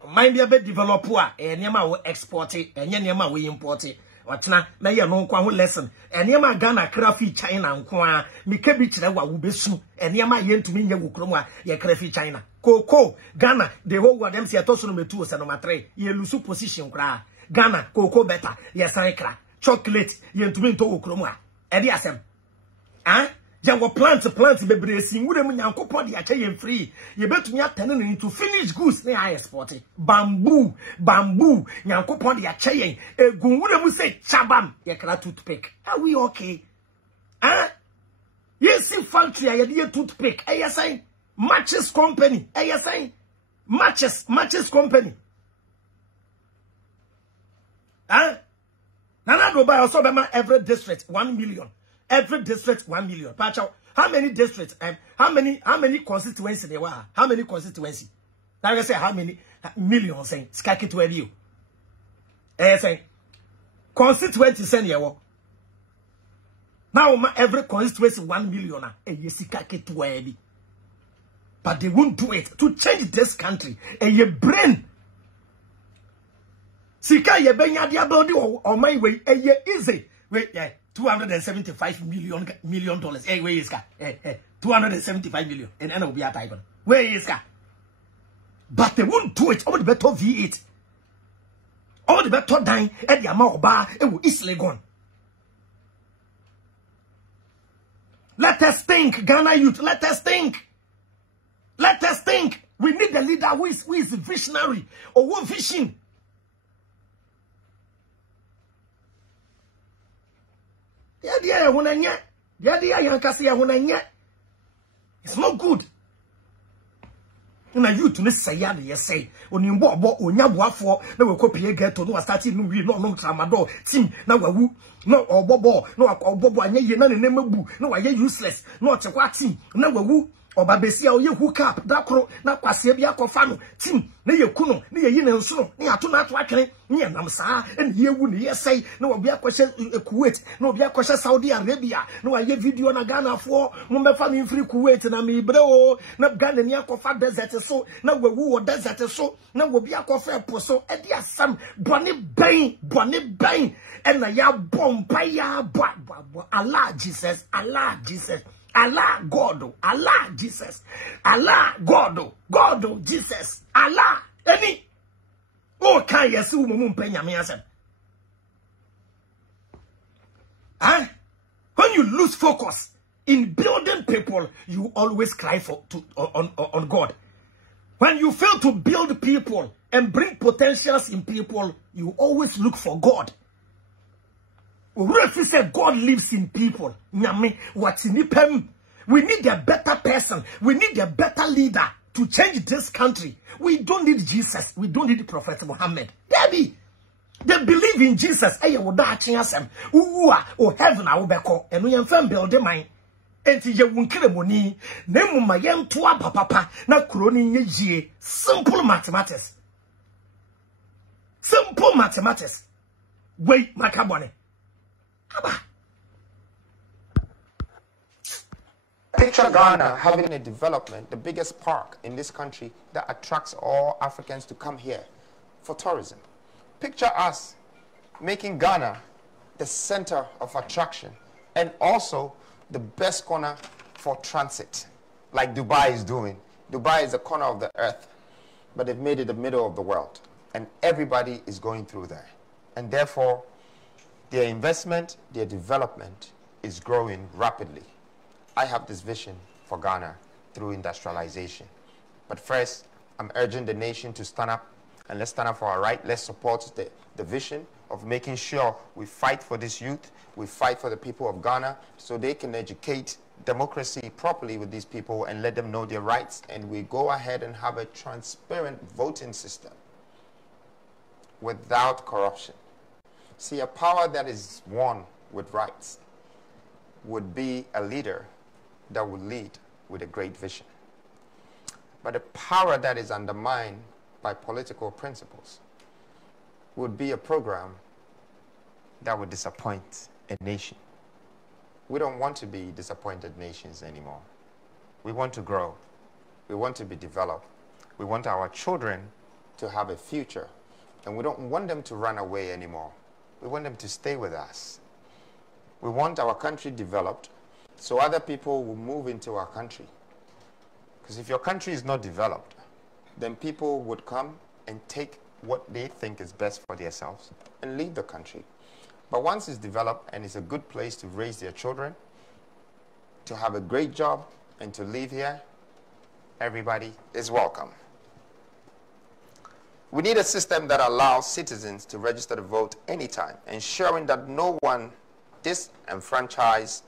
Mind be develop niema we export enye niema we import otena na ye no nkwa ho lesson niema Ghana krafi China nkwa mika bi kire wa wo besu niema ye ntumi nya wo krom a ye krafi China cocoa Ghana the whole world them say atoso no metu o se no matre ye lusu position kra Ghana cocoa better ye san kra chocolate ye ntumi nto wo krom a e di asem Yawo plant bebre si ngure mu nyankopon de ache yem free. Ye betumi atene no into finished goods na export. Bamboo nyankopon de ache yen egu ngure mu say chabam ye kra toothpick. Are we okay? Huh? Yes, in factory I had toothpick. Hey, yes, I matches company. Hey, yes, I matches company. Huh? Nana go buy also every district 1 million. Every district 1 million. Pacho, how many districts? How many constituencies there were? How many constituencies? Like I say, how many millions? Saying skaki to you. Say constituency send you. Now every constituency 1 million. But they won't do it to change this country. And your brain. Sika ye benya dia building or my way. Ye easy. Wait, yeah. $275 million. Hey, where is ka? 275 million. And then will be a type. Where is ka? But they won't do it. All the better V8. All the better dying at the amount of bar. It will easily gone. Let us think, Ghana youth. Let us think. Let us think. We need a leader who is visionary or who vision. It's not good. Na youth ne say ya de say onimbo obo onyaboafo na we kopie geto no start no wi no tramadol team na wawu no obobo no obobo anyeye na ne nemabu na waye useless no otekwa team na wawu Obabesia oye hook up dakro na kwase bia kofa no tim na yeku no na yeyi ne nso no na ato na ato atwene ne nam saa na yewu ne yesai na obi akwhye Kuwait na obi akwhye Saudi Arabia na waye video na Ghana fo mo mefa me free Kuwait na me bre o na Ghana ni akofa desert so na wawu wo desert so na obi akofa po so e dia sam bone ban e na ya bompa ya bo Allah Jesus Allah, God, Allah, Jesus, Allah, God, Jesus, Allah, any. Oh, can you see whom penya me asem? Huh? When you lose focus in building people, you always cry on God. When you fail to build people and bring potentials in people, you always look for God. If you say God lives in people, what's in him? We need a better person. We need a better leader to change this country. We don't need Jesus. We don't need Prophet Muhammad. Daddy, they believe in Jesus. Hey, would that change them? Oh, heaven, I will be called. And we am build the mind. And you won't kill money. Name my young toa papa. Na crony ye. Simple mathematics. Simple mathematics. Wait, my cabane. Picture Ghana having a development, the biggest park in this country that attracts all Africans to come here for tourism. Picture us making Ghana the center of attraction and also the best corner for transit, like Dubai is doing. Dubai is a corner of the earth, but they've made it the middle of the world, and everybody is going through there. And therefore, their investment, their development is growing rapidly. I have this vision for Ghana through industrialization. But first, I'm urging the nation to stand up, and let's stand up for our right. Let's support the vision of making sure we fight for this youth, we fight for the people of Ghana so they can educate democracy properly with these people and let them know their rights, and we go ahead and have a transparent voting system without corruption. See, a power that is won with rights would be a leader that would lead with a great vision. But a power that is undermined by political principles would be a program that would disappoint a nation. We don't want to be disappointed nations anymore. We want to grow. We want to be developed. We want our children to have a future. And we don't want them to run away anymore. We want them to stay with us. We want our country developed so other people will move into our country. Because if your country is not developed, then people would come and take what they think is best for themselves and leave the country. But once it's developed and it's a good place to raise their children, to have a great job and to live here, everybody is welcome. We need a system that allows citizens to register to vote anytime, ensuring that no one disenfranchised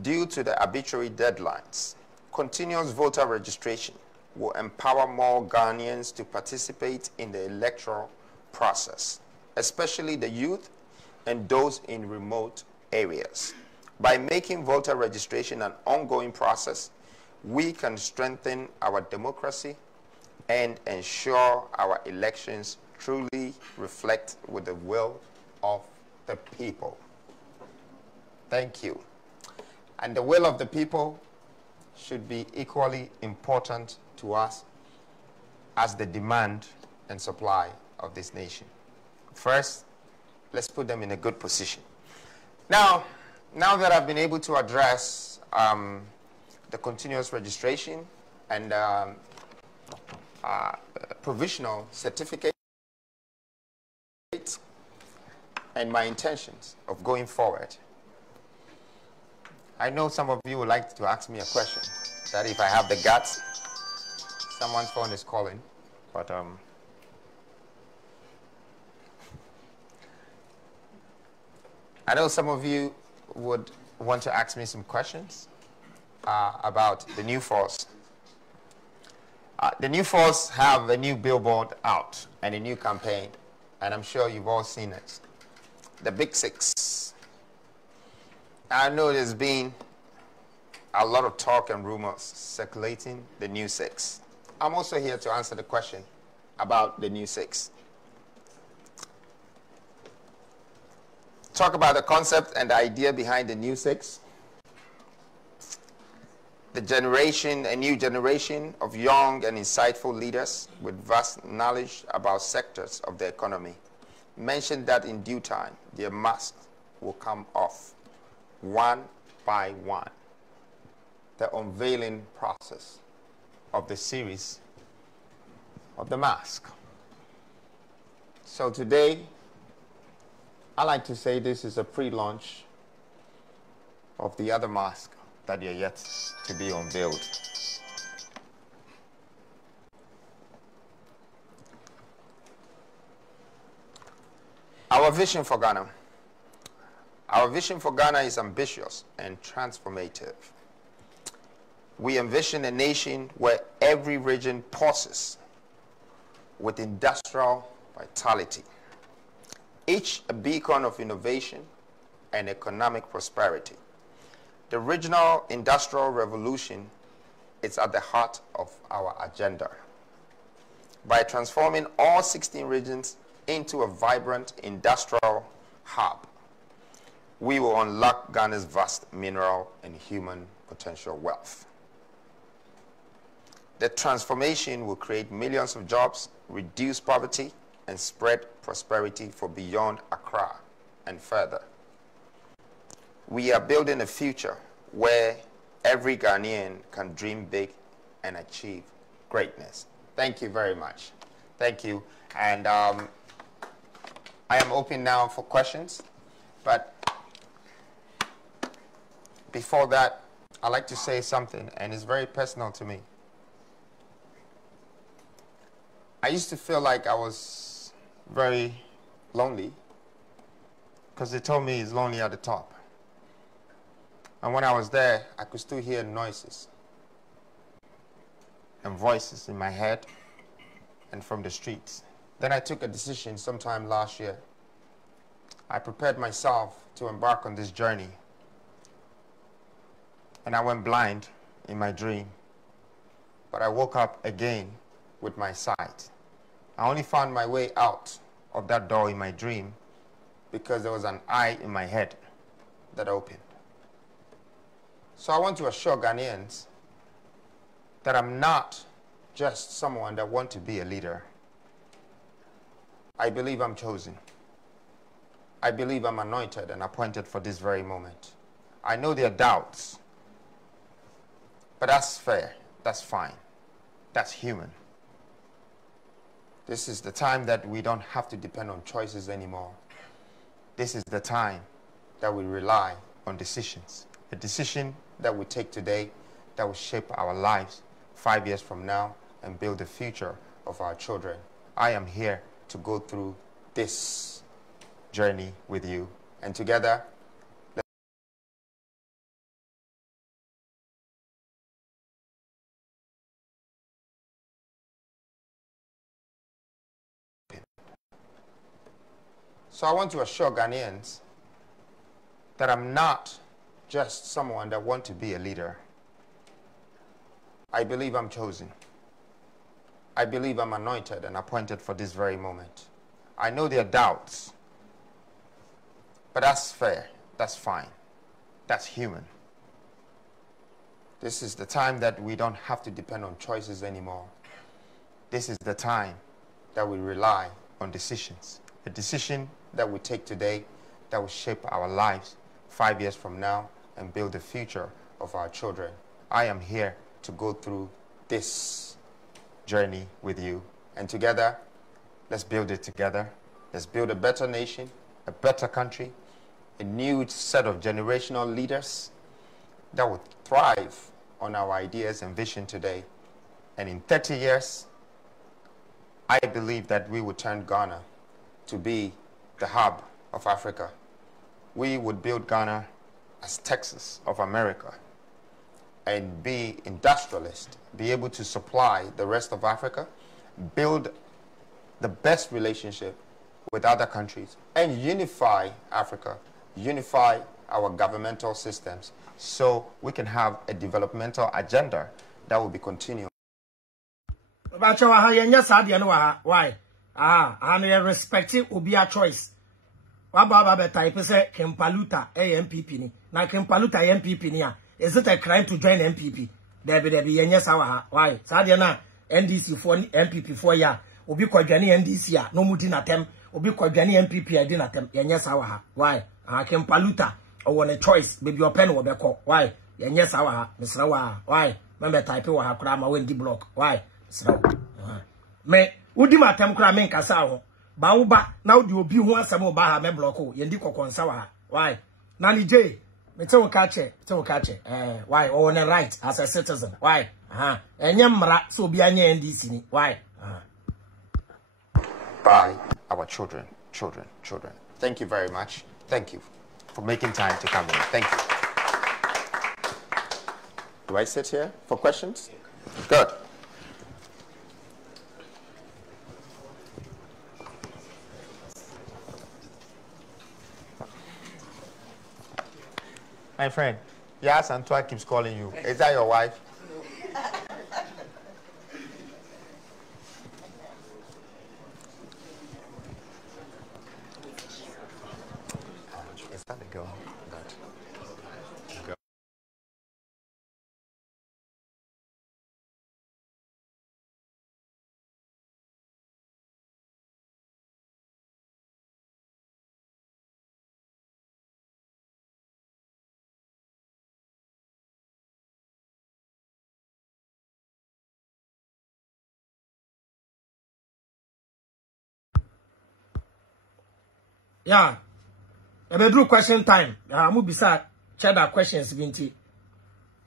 due to the arbitrary deadlines. Continuous voter registration will empower more Ghanaians to participate in the electoral process, especially the youth and those in remote areas. By making voter registration an ongoing process, we can strengthen our democracy and ensure our elections truly reflect with the will of the people. Thank you. And the will of the people should be equally important to us as the demand and supply of this nation. First, let's put them in a good position. Now that I've been able to address the continuous registration and provisional certificate and my intentions of going forward, I know some of you would like to ask me a question, that if I have the guts. Someone's phone is calling, but I know some of you would want to ask me some questions about the new force. The new force have a new billboard out and a new campaign, and I'm sure you've all seen it. The Big Six. I know there's been a lot of talk and rumors circulating the new six. I'm also here to answer the question about the new six. Talk about the concept and the idea behind the new six. The generation, a new generation of young and insightful leaders with vast knowledge about sectors of the economy mentioned that in due time, their masks will come off one by one. The unveiling process of the series of the mask. So today, I like to say this is a pre-launch of the other mask that are yet to be unveiled. Our vision for Ghana. Our vision for Ghana is ambitious and transformative. We envision a nation where every region pulses with industrial vitality, each a beacon of innovation and economic prosperity. The regional industrial revolution is at the heart of our agenda. By transforming all 16 regions into a vibrant industrial hub, we will unlock Ghana's vast mineral and human potential wealth. The transformation will create millions of jobs, reduce poverty, and spread prosperity for beyond Accra and further. We are building a future where every Ghanaian can dream big and achieve greatness. Thank you very much. Thank you. And I am open now for questions. But before that, I'd like to say something, and it's very personal to me. I used to feel like I was very lonely because they told me it's lonely at the top. And when I was there, I could still hear noises and voices in my head and from the streets. Then I took a decision sometime last year. I prepared myself to embark on this journey. And I went blind in my dream. But I woke up again with my sight. I only found my way out of that door in my dream because there was an eye in my head that opened. So I want to assure Ghanaians that I'm not just someone that wants to be a leader. I believe I'm chosen. I believe I'm anointed and appointed for this very moment. I know there are doubts, but that's fair, that's fine, that's human. This is the time that we don't have to depend on choices anymore. This is the time that we rely on decisions A decision that we take today that will shape our lives 5 years from now and build the future of our children. I am here to go through this journey with you, and together, so I want to assure Ghanaians that I'm not just someone that wants to be a leader. I believe I'm chosen. I believe I'm anointed and appointed for this very moment. I know there are doubts, but that's fair, that's fine, that's human. This is the time that we don't have to depend on choices anymore. This is the time that we rely on decisions. A decision that we take today that will shape our lives 5 years from now and build the future of our children. I am here to go through this journey with you, and together, let's build it together. Let's build a better nation, a better country, a new set of generational leaders that will thrive on our ideas and vision today. And in 30 years, I believe that we will turn Ghana to be the hub of Africa. We would build Ghana as Texas of America and be industrialists, be able to supply the rest of Africa, build the best relationship with other countries, and unify Africa, unify our governmental systems so we can have a developmental agenda that will be continued. Why? And respecting Obia choice. Wababa type say Kempaluta MPP ni. Na Kempaluta MPP ni. Is it a crime to join MPP? There be yenya sawa. Why? Sadia na NDC for MPP for ya. Obi kwadwane NDC ya no mudi na tem. Obi kwadwane MPP ya di na tem. Yenya sawa. Why? Kempaluta or a choice baby open wo beko. Why? Yenya sawa. Misra wa. Why? Member type wa hakura ma wendi block. Why? Misra. Me udi matem kura men kasa ho. Ba wo ba na udi obi ho asem ba ha me block o. Yendi kokonsa wa. Why? Nani J me tell catch why on the right as a citizen. Why? Enyamra so obi anya NDC ni. Why? By our children. Thank you very much. Thank you for making time to come in. Thank you. Do I sit here for questions? Good. My friend, yes, Antoine keeps calling you. Is that your wife? Is that the girl? Yeah. A bedroom question time. Mu bisa cheddar questions binti.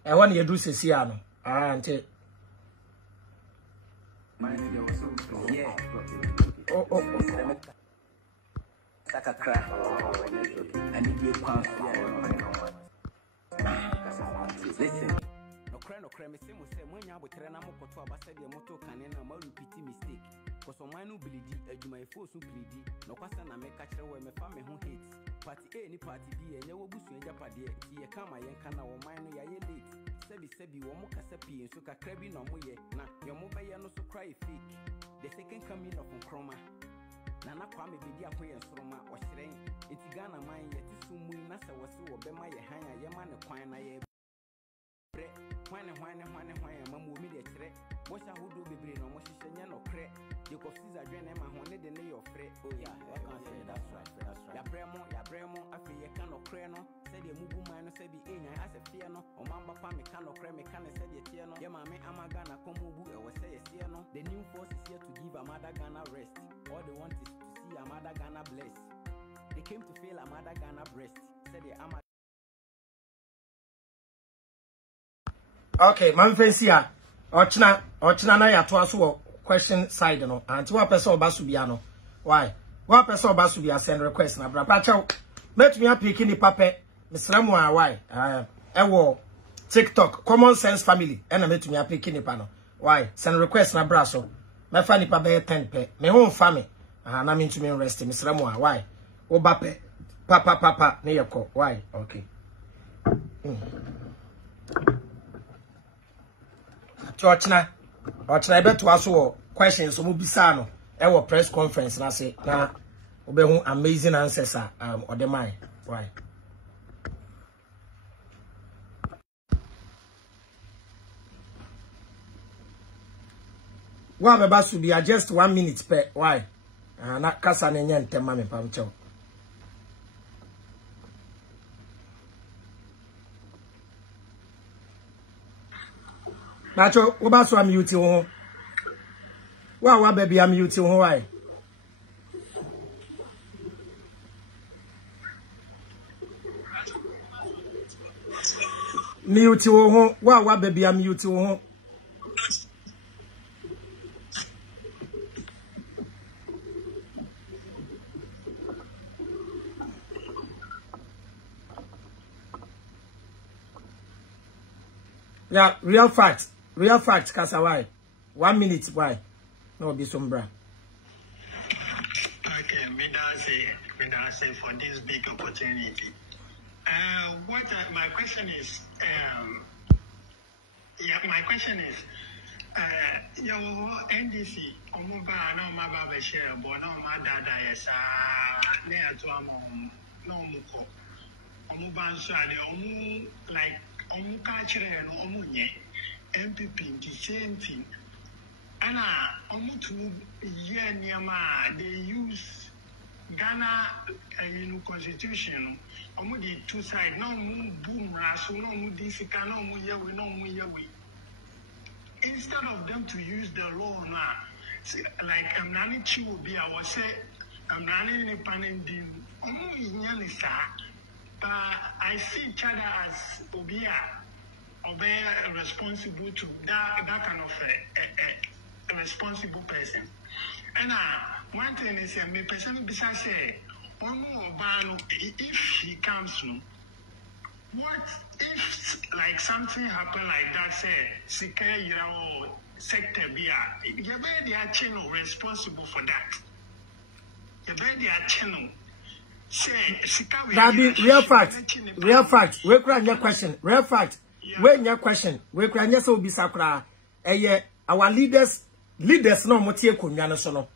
I want you do sesiano. Auntie. Yeah. Oh. Sakakra. Listen. No crime me say when you have train am ko to abasa de moto kan na ma repeat mistake. Cause on mine no bleed, adwuma efo so bleed. No kwasa na me ka kire we me fa me ho hate. Party A ni party B enye wo busu enjapade. Ti ye kama yen kana wo mine no ya ye late. Sebi wo mo kasa pie so kakra bi no mo ye. Na yo mo be ye no so cry fake. The second coming of Nkroma. Na na kwa me bedi akoye nsoroma o hyeren. Enti Ghana man ye ti sumu na se wo se wo be ma ye han ya ye ma ne kwan na ye Hwane mamu mi de kire mo sha hodo bebre no mo hihye nya no kre de ko Caesar dwen ma ho ne de ne yo fre oh yeah I can say that's right ya bremo afi ye ka no kre no se de mugu man no se bi enya ase fie no o mamba pa me ka no kre me ka ne se de tie no ye ma me amaga na komu bu e wo se ye sie no the new force is here to give Amada Ghana rest all they want is to see Amada Ghana blessed they came to fail Amada Ghana breast said the Okay, man fancy ya. Ochina na ya to aso question side no. Anti wa person oba subia no. Why? Wa person oba subia send request na bra. Pacha met me pick ni pape. Mr. Mwa why? Ewo TikTok common sense family. Ena met me pick ni pa no. Why? Send request na bra so. Me fa ni pa be 10 pe. Me home family. Na me ntumi rest Mr. Mwa why? Oba pe. Papa ne yeko. Why? Okay. Ochina ebe to aso questions so mo bisa no e wo press conference na say na obehu amazing answers ode man why wa me ba su be just 1 minute per why na kasa na nya ntema me pam chew Nacho, what about some mute you? Wow, baby, I'm mute you. Why? Mute you. Wow, baby, I'm mute you. Yeah, real fact. Real fact, Kasa, why? 1 minute, why? No, be some bra. Okay, me say for this big opportunity. My question is, my question is, your NDC, Omuba, no, my baba share, but no, my dada is near to no muko. Omuba, so like Omuka, and Omunye. MPP, the same thing. And to they use Ghana constitution. The two sides, no boom raso, no this no we. Instead of them to use the law now, like I'm not will be I was say I'm not in a panel deal. But I see each other as Obia. Be responsible to that kind of a responsible person. And one thing is, me person besides say, if he comes to, what if like something happen like that? Say, secure your sector be they are channel responsible for that. They are channel. Say, that be real fact. Real fact. We cry your question. Real fact. When your question, we cry your so be sakura. Our leaders no motie kunya no so no.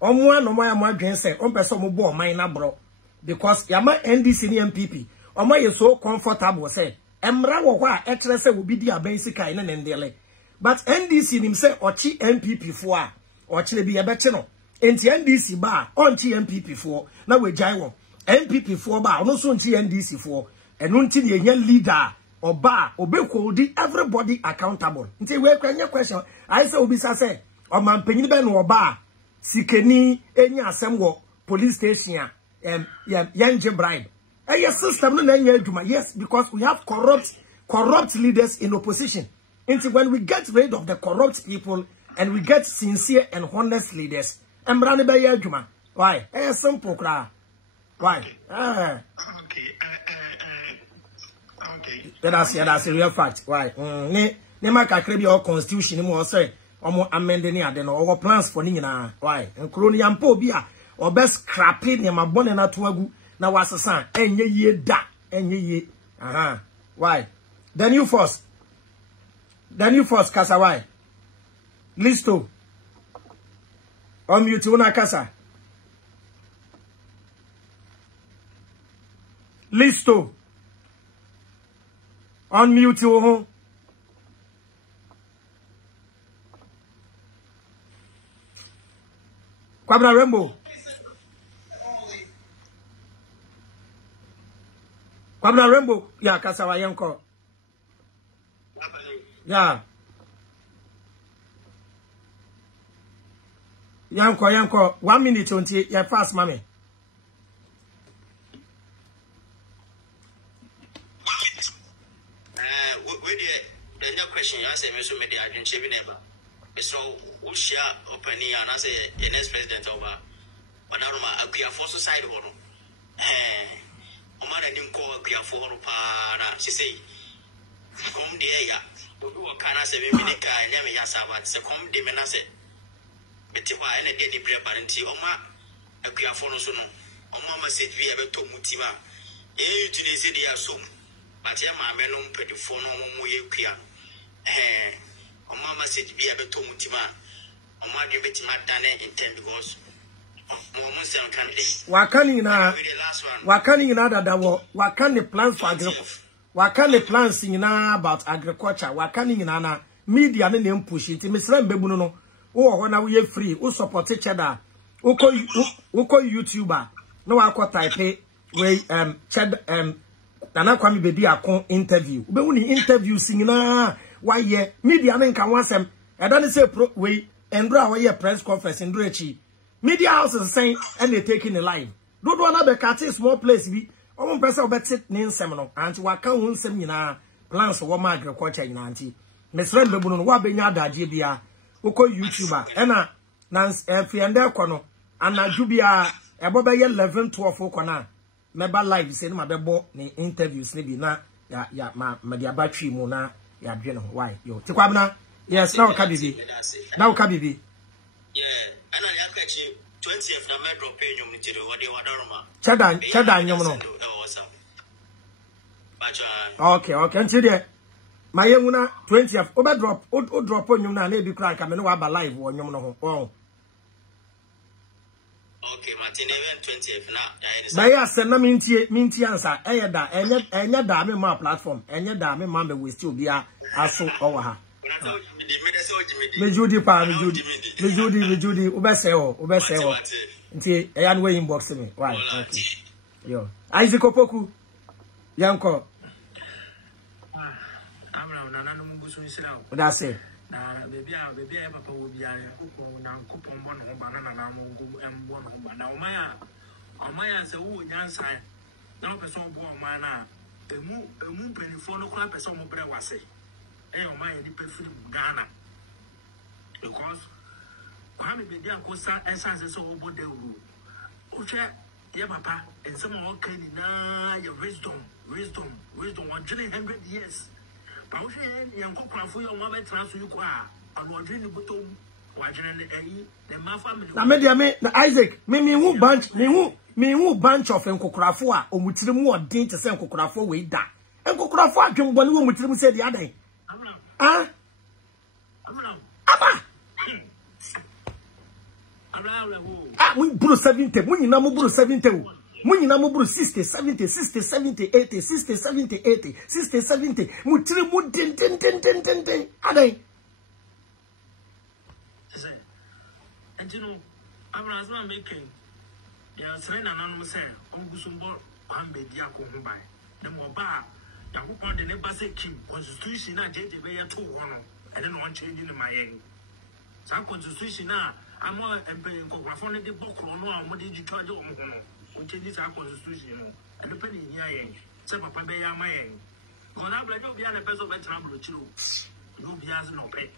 Omwa no moya mo adwen se on person mo bo man na bro because yama NDC ni MPP omo ye so comfortable say emra wo kwa etre se obi di aban sika ina ndele but NDC nim say ochi MPP fo a ochi bi yebete no enti NDC ba onchi MPP fo na we jai won MPP fo ba ono so nti NDC fo enu nti ne nya leader oba obekodi everybody accountable nti we kwanya question I say obi sa say o man panyin be no oba sikeni enya asem wo police station yanje bribe system no na nya aduma yes because we have corrupt leaders in opposition until when we get rid of the corrupt people and we get sincere and honest leaders emra ne be ya aduma why simple kra why okay that's a real fact why ne makakre bi o constitution mu o say omo amend ni ade no owo plans for ni nyina why nkro ni yampa obi a obe scrapping ne mabone na to agu na wasesa enye yie why then you first kasa why listo mute una kasa listo unmute you Kwabra Rainbow ya kasawa yanko ya yanko 1 minute until ya fast mami Then your question, I say, Mr. Media, I didn't shave never. So, we share opinion, and I say, the next president of Wanama, a clear for society. Omara didn't call a clear for she say, come dear, what can I say, Minica, and Yasaba, so come de Menase. But if I any day preparity, Oma, a clear for no soon. Mama said, we have a to Mutima. Today said, they are soon. But my melon pretty for no more clear. Mama said, we have a to Mutima. Oma give it my dane in 10 goes. Wakani na that wakani plans for agriculture. Wakani plans na about agriculture. Wakani na media ne push it. Misra mbebuno no. Oh, na we free. We support each other. Uko YouTuber. No wako type we nana kwami baby akon interview. Ube uni interview singina why ye media ne nka wansem. I don't say pro we endro why ye press conference endro echi. Media houses saying and they taking a live. Don't wanna be catching small place be. One person bet sit name seminar and waka won seminar plans for one agriculture in auntie. Miss Red Lebuno, what be yada GBA, Uko YouTuber, Enna Nance Fiander Kono, and Najubia, a Boba 11 12 Okona. Meba live send my bebo ni interviews maybe na ya my battery mona ya Jeno. Why yo Tikwabna? Yes, now Kabibi. Now Kabibi. Yeah. And I catch you 20th na me drop in you to the what they want Chada nyomo. Okay, until there. My yemuna 20th over drop o drop on you na be crack I no aba live wo nyomo no ho. Okay, Martin even 20th na. Ba ya se na minti answer eyeda enya da me ma platform enya da me ma be waste obi aso owo ha. Mejudi ubese nti eya no inbox me why okay yo Isaac Opoku yanko Abraham nana no muguso nsira o that's it na baby papa wo biare ko na nkopon bo no ba na na no embo no ba na omaya se wo nyansa na person bo omaya na emu penifo no kwa person mo bre wase omaya di perfect Ghana because Kwame Bedi akosa essence so obo de uru oche ye papa and some all can na your wisdom 100 years but oche yan kokranfo yo mo betra so yuko a odwodwe ni botom wajene ne ayi the ma family na me na Isaac me hu bunch of nkokrafo a omutire mu odin te se nkokrafo we da nkokrafo adwembone wo mutire mu se de adan ah Aba we bro 70 munyina mo bro 70 munyina mo bro 60 70 60 70 80 60 70 80 60 70 mutire mu den adai and you know Abraham was making ya srena nanu say ogusumbo Bedi akon bai dem oba yakopon de ne base kim constitution na jeje be ya to hono and then one change in my end sa constitution na amo empe nkografo ne de bokro no a mo de jitwaje o mo hono o change sa constitution no and the penny here yen se papa be ya mayen gona bla de obi na person be tramble chiro no bi as no pe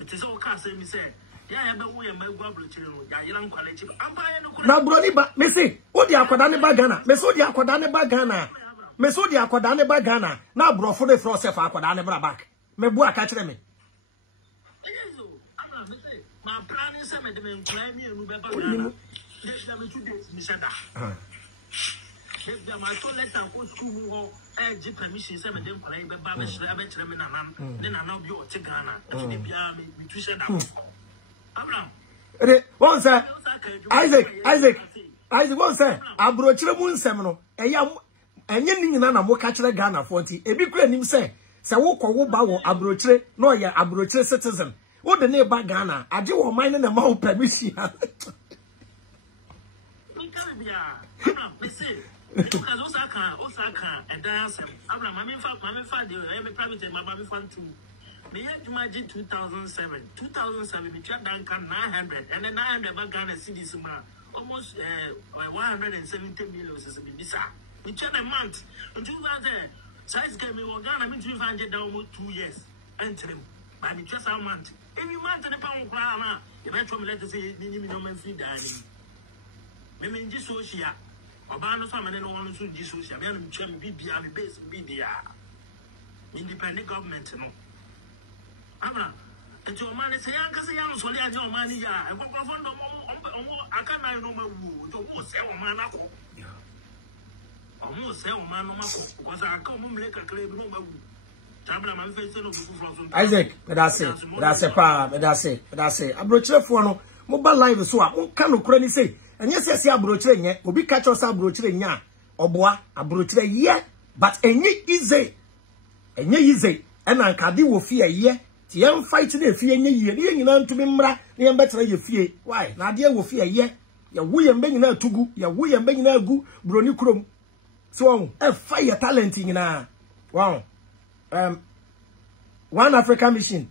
it is all can say me say ya be wo ye magwa blo chiro no ya yira nkwale chiro amba ye no na bro ni ba me say odi akoda ne ba Ghana me so odi akoda ne ba Ghana me so odi akoda ne ba Ghana na brofo de fro sef akoda ne bra back me bu aka kire me my plan is me dem employ me enu be ba Ghana let me 2 days me say that let them my toilet and go school ho give permission say me dem employ be ba be kire me na nan then na bi o ti Ghana e dey bia me tu say that Abraham one say Isaac one say abrochire mu nsem no eya enye ni nyina na mo ka kire Ghana for nti ebi kura nim say wo kwo ba wo abrochire no ye abrochire citizen wo de ne ba Ghana ade wo man na ma wo permission because Osaka and dance Abraham I mean for the private my fan too me had imagine 2007 me check down 900 and then 900 back Ghana cedis almost 170 million is bisa we check a month until we are there size game we Ghana me 500 down 2 years entry by the just a month every month the pound crown you better me let us say ni no man feed dani me me ji social oba no so amene no one so ji social me am chem bibia me base media independent government no abra enti o man say yanka say yan so le anya o man ya e kokofo ndo mo aka na no ma wu to mo say o man akọ almost say o man no ma ko because aka o mo me kakra bi no ma wu tabla man fe say no bu fro so Isaac that's it pa that's it abrochirefo no mo ba live so a mo ka no kura ni say enye sese abrochire nye obi catch us abrochire nya oboa abrochire ye but enye easy ena nkade wo fie ye ti yem fight na fie nye ye ne nyina ntumi mmra ne yem betra ye fie why na ade wo fie ye ya wo yem be nyina atugu ya wo yem be nyina agu broni krom so e fire talent nyina wow One Africa mission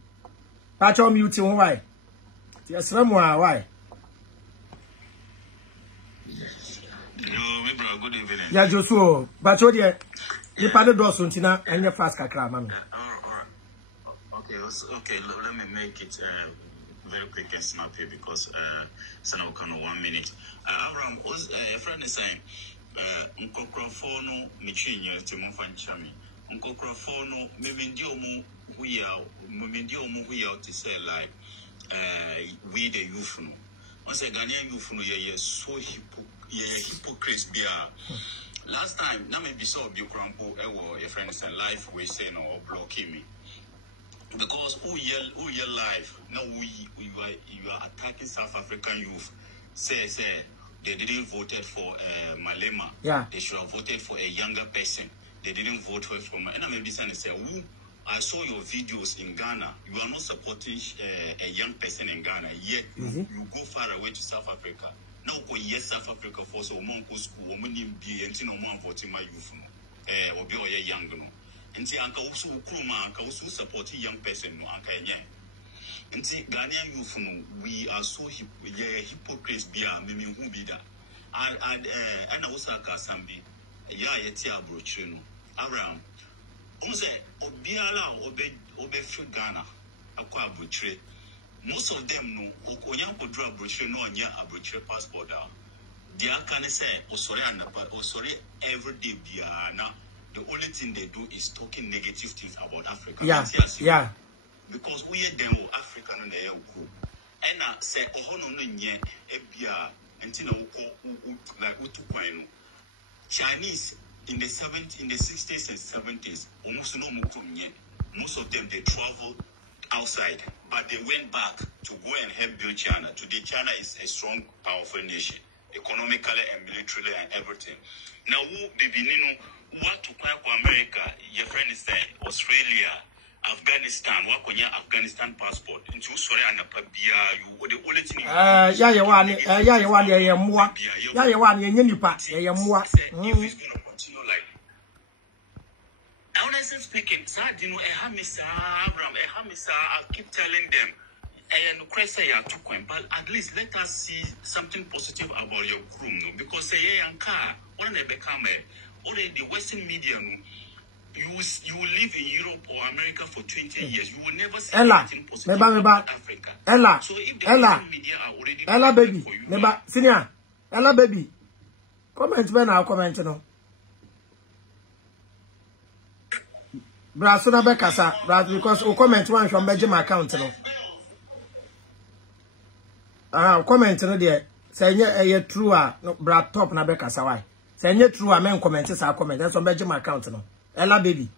patch on mute why yes why Yo, me bro, good evening. yeah Joshua but you there the panel does untina and your fast kakra mami. Okay, let me make it very quick and snappy because so now can 1 minute. Abraham was a friend is saying Nkokrofono Michinya Timonfanchami. Nkokrofono Memendio Muya to say like we the youth. Once a Ghanaian youth ye so hypocrites be. Last time, na me be so be crampo your friends and life we say no or blocking me. Because who yell life now you are attacking South African youth. Say they didn't voted for Malema. Yeah. They should have voted for a younger person. They didn't vote for and I may be saying say who I saw your videos in Ghana. You are not supporting a young person in Ghana, yet you go far away to South Africa. Now go yes South Africa for so monko school money be enti no man vote my youth obi o ye young no enti anka usu kuma anka usu support young person no anka enye enti Ghanaian youth no we are so hypocrites bia me hu bi da and also ka sambi ya yeti abrochire no around unse obiara obe fi Ghana akwa abrochire. Most of them no Oyanko draw brochure no anya a passport. They can say sorry every day the only thing they do is talking negative things about Africa. Yeah. Because we are them African and they are and I say no nye ebia until like Chinese in the 60s and 70s almost no mukumye. Most of them they travel outside, but they went back to go and help build China. Today, China is a strong, powerful nation, economically and militarily and everything. Now, who the Benin, what to America, your friend is saying, Australia, Afghanistan, what on your Afghanistan passport, into Sorry and Pabia, you the only thing. Honestly speaking, I keep telling them, and Christ but at least let us see something positive about your room, no? Because when they become already the Western media, no? You will live in Europe or America for 20 years. You will never see anything positive about Africa. So if the Western media are already baby, for you, senior, baby, comment when I comment, you know. Bra so na be kasa bra because o comment one from my account no comment no there say nye true no bra top na be kasa why say nye true men comment say comment that's on my account no Ella baby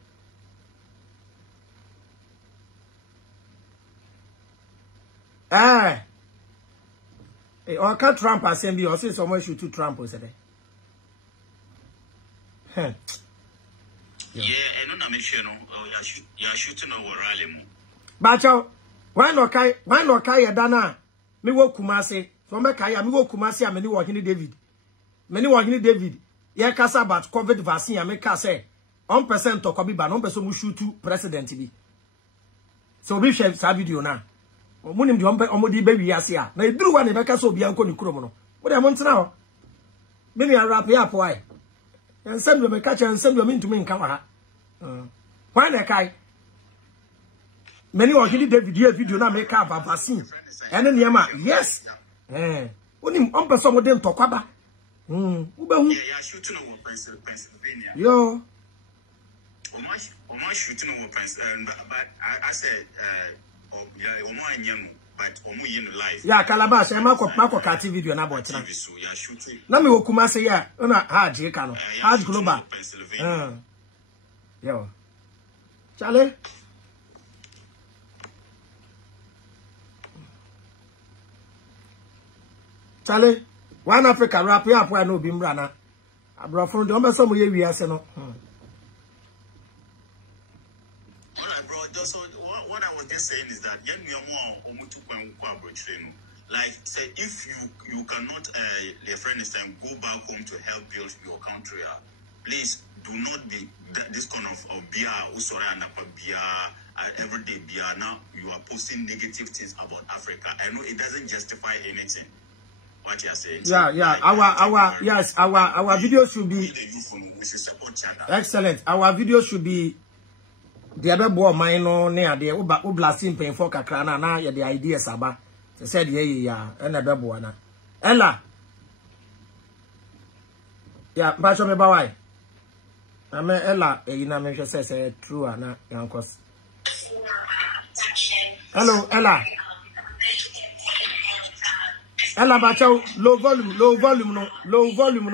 or can Trump assembly or say someone shoot to Trump or say yeah, and I'm sure you're shooting our rally. Bacho, why not Kai Dana? Me wo Kumasi, so me Kaya, me wo Kumasi, many walking David. Many walking David. Yeah, Kasa about COVID vaccine, I make say 1% to Kobe Ban, 1% shoot to president. So we share that video now. Munim the omodi baby yasia. Na idru wa ne beka so bia nko ni kromo no. What I want now? Me me wrap up why? And send me catch and send me into me in camera. Why na kai? Many or he did video na make up a vaccine. And then yama, yes. Only one person with them talk about. Yeah, shooting over Pennsylvania. Yo. Almost shooting over Pennsylvania, but I said, but in life. Yeah, Calabash, I'm Marco Cati video and about TV, so you're shooting. Let me walk say, yeah, hard, you can. Hard global. Pennsylvania. Yo. Charlie? Charlie, one Africa rap, ya po no bimbrana. Abrofo do mbeso mo ye wiase no. Bro, just what I was just saying is that like say if you cannot your friend is saying go back home to help build your country, please do not be this kind of beer and beer everyday beer. Now you are posting negative things about Africa. I know it doesn't justify anything. What you are saying? Yeah. Like, our video should be excellent. Our video should be the other boy mine no near the blasting pain for Kakrana. Now the ideas about said yeah, and a double one. Ella, yeah, but me bawai. I mean Ella, you know me say true and cause. Hello, Ella. Ella bacho low volume no. Low volume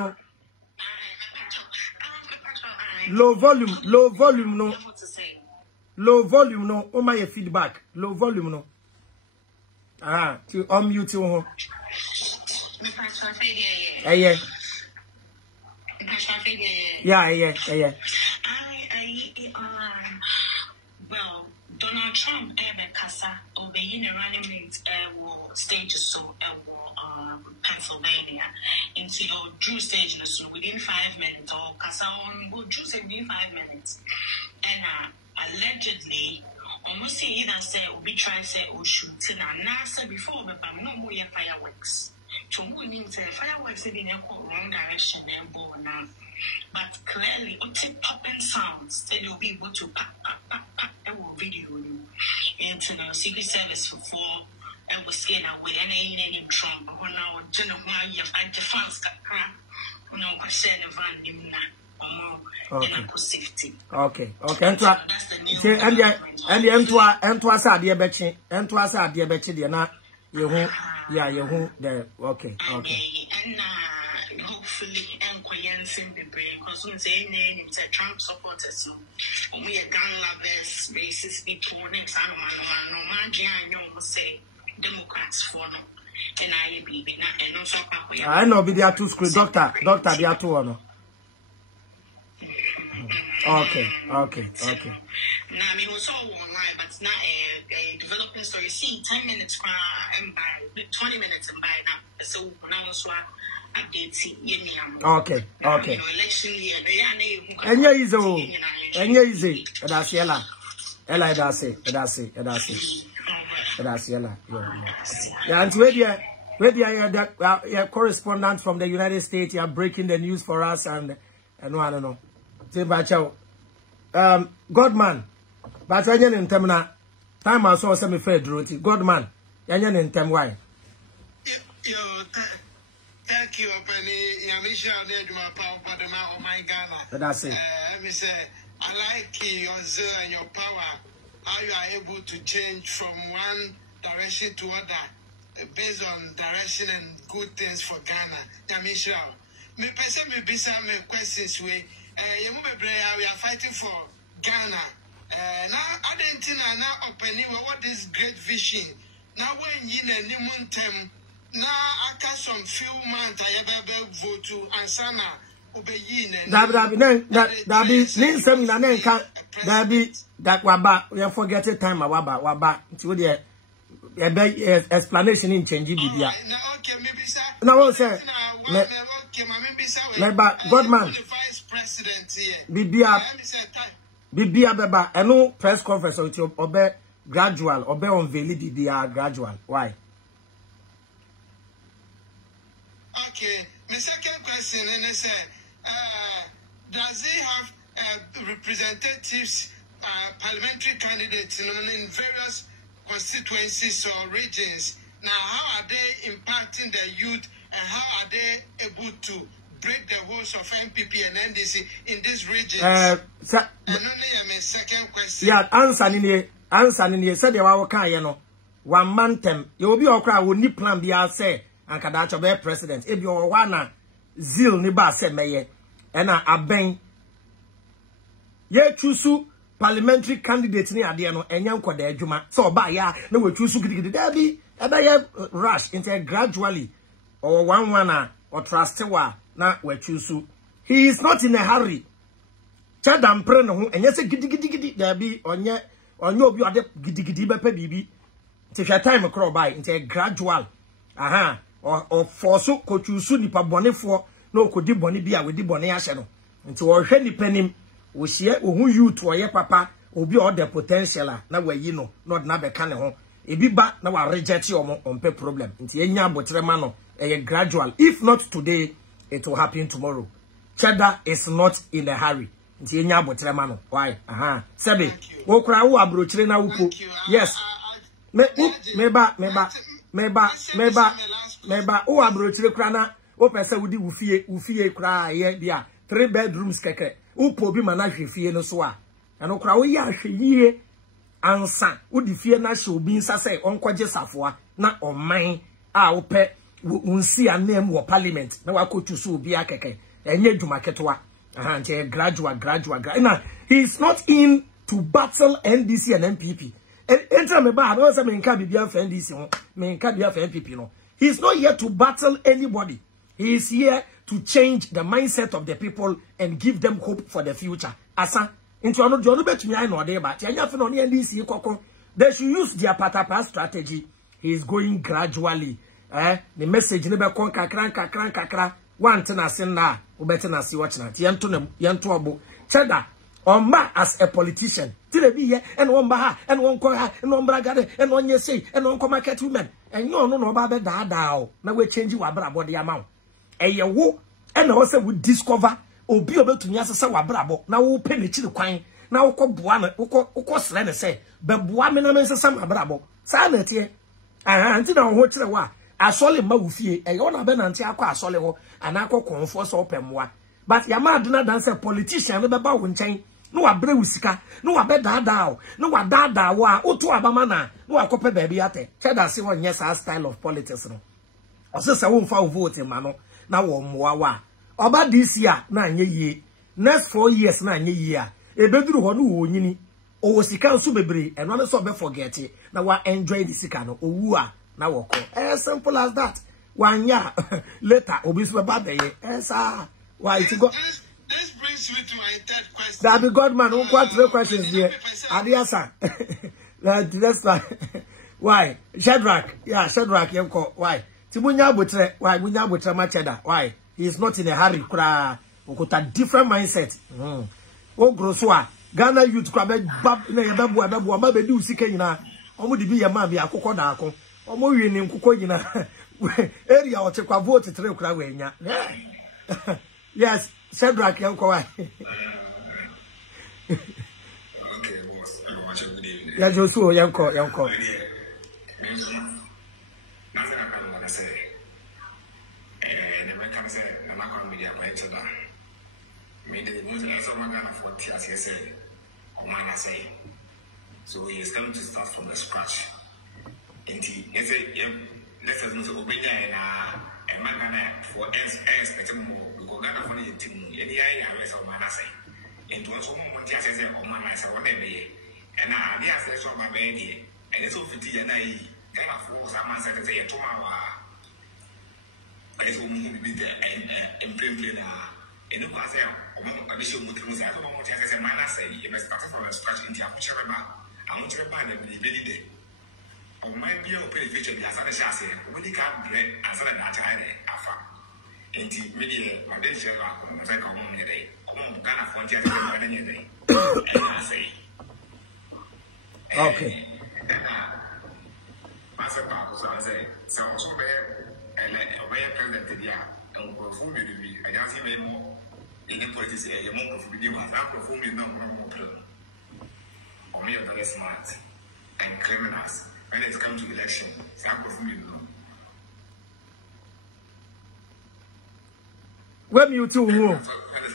no. Oh my feedback. Low volume no. To unmute you. Yeah. Well, Donald Trump Casa obeying a running mate stage so Pennsylvania into your Drew stage so within 5 minutes or Casa go Drew stage within 5 minutes. And allegedly almost see either say or be trying to say or shooting and NASA before but no more fireworks. To move into the fireworks in the wrong direction and go now. But clearly, popping sounds, then you'll be able to pop, and will video you. Into the Secret Service for 4 and was scared away any Trump. Or now, general, you have defense, no question of safety. Okay. And okay. And hopefully, and the brain because we say name Trump supporters. So we are gun lovers, racist people. Next time, no say Democrats for no. And I be and also I know be there two school doctor they are two no. Okay. Now, I mean, also online, but it's not a developing story. See, 10 minutes and by 20 minutes and by now. So now also updating. Okay. Election year, and yeah, easy. That's Ella. That's Ella. Yeah, and where you correspondent from the United States, you are breaking the news for us and no, I don't know. Godman, but I didn't tell me time I saw some fair duty. Godman, I didn't tell why. Thank you, Penny. Yamisha, oh my God. That's it. Let me say, I like your zeal and your power. How you are able to change from one direction to other based on direction and good things for Ghana. Yamisha, me person me be some questions way. We are fighting for Ghana. Now, Argentina now opening what is great vision. Now, when you need a new term, now after some few months, I have vote to Ansana that waba we are forgetting time waba to the explanation in change bibia. Now say Godman bibia beba eno press conference with your obe gradual obe unveil bibia gradual. Why? Okay, my second question is does he have representatives parliamentary candidates in various constituencies or regions. Now, how are they impacting the youth, and how are they able to break the holes of MPP and NDC in these regions? And only my second question. Yeah, answer in the said you are okay, 1 month you will be okay. Will need plan be say and Kadacho be president. If you are one zeal ni ba say meye, and a ben ye choose parliamentary candidate ni ade no enyan kwada adwuma so ba ya na we choose gidigidi there be rush into gradually or one or trust wa na we choose. He is not in a hurry. Chadam pre no ho enye se gidigidi there be onye obi ade gidigidi be pa bibi. Take your time across by into a gradual. Or force ko choose nipa bone for no ko di bone bia we di bone ahye no. Nti wo hwe nipa nim wo hie wo youth wo ye papa obi all the potential na we yi no not na be ka ne ho. Ebi ba na wa reject your on pay problem. Nti enya abotre ma no gradual. If not today, it will happen tomorrow. Cheddar is not in a hurry. Nti enya abotre ma no. Why? Sebe wo kra wo abrochire na wupo. Yes. Meba o abrochire kra na o pese wudi ufie kra ye dia 3 bedrooms keke upo bi mana hwefie no so a eno kra wo ya hweyie ansa wudi fie na hwe obi nsa se onkwaje safoa na oman a wo pe unsi anem wo parliament na wakotu so obi akeke enye dwuma ketwa nche gradual na he is not in to battle NDC and MPP. Enter me ba no say me nka bibia for NDC ho me nka bibia for MPP no. He is not here to battle anybody. He is here to change the mindset of the people and give them hope for the future. Asa into ano jono betumi ai no dey ba ti anya fe no ne NDC kokon. They should use their patapa strategy. He is going gradually. The message ne be kon kakran one thing as na obeti na si watch na ti yento obo Cheddar Omba as a politician. Tire be here and one baha and one koha and one bragade and one yesi and one market women. And you no ba be da na we change wa brabo de amount. Eye wo and also we discover obi obetumi asesa wa brabo na wo pe ne chiri kwan na wo ko boa na wo sre ne say be boa me na me sesa ma brabo. Sa na tie. Anti na ho chire wa asole ma wo fie eye wo na be na nti akọ asole ho ana akọ konfo so opemwa. But yama aduna dan say politician no be ba wo nchen. No wa bre usika no wa be dada no wa dada wa otu abama na no wa kope baby ate Cheddar say won yes style of politics no ose se won fa vote ma no na wo moa wa oba this year na anye yie next 4 years na anye yie a ebeduru ho no wo nyini o wo sika nso bebre eno no so be forget na wa enjoy the sika no owu a na wo ko as simple as that wanya later obi so be bad dey why it go. This brings me to my third question. That be God man, who quite 3 questions here. Adiasa. That's why. Why? Shadrach. Yeah, Shadrach, why? Timunya butre, why? Munya butre ma Cheddar. Why? He is not in a hurry. Kura. Got a different mindset. Oh, Groswa. Ghana youth kwa be bab na ya babu adabu ama be di usika nyina. Omo di bi ya ma bi akokọ da akọ. Omo wi ni nkokọ nyina. Area o te kwa vote 3 kura we nya. Yes. Shadrach, yanko why? Okay, boss. Yeah, Joshua, yanko. Nothing I want to say. The way I say, I'm not going to be a great Cheddar. Me the news is over for TSA. Or man say. So he is going to start from the scratch. Indeed, it's a let's say obey and man for expecting more. Ghana for the team, any area of Manase. And to also want to say, oh, Manasa, whatever. And I have less of my baby. And it's over to and I have forced a master to say, tomorrow. I just want to be there and plain. And it was a additional Muslims. I don't want to say, Manase, you must start from a scratch in the future. I want to buy them really day. Or might be a penetration as a chassis. When you can't bread as a data, Inti media potential like a woman today. Ghana for day. Okay. Master Park, say, so also there, and let your way president, yeah, don't perform it. I don't see more in the politics, a monk of video, and I perform it no more. for me, very smart and criminals. When it comes to election, some of me know. When you two when it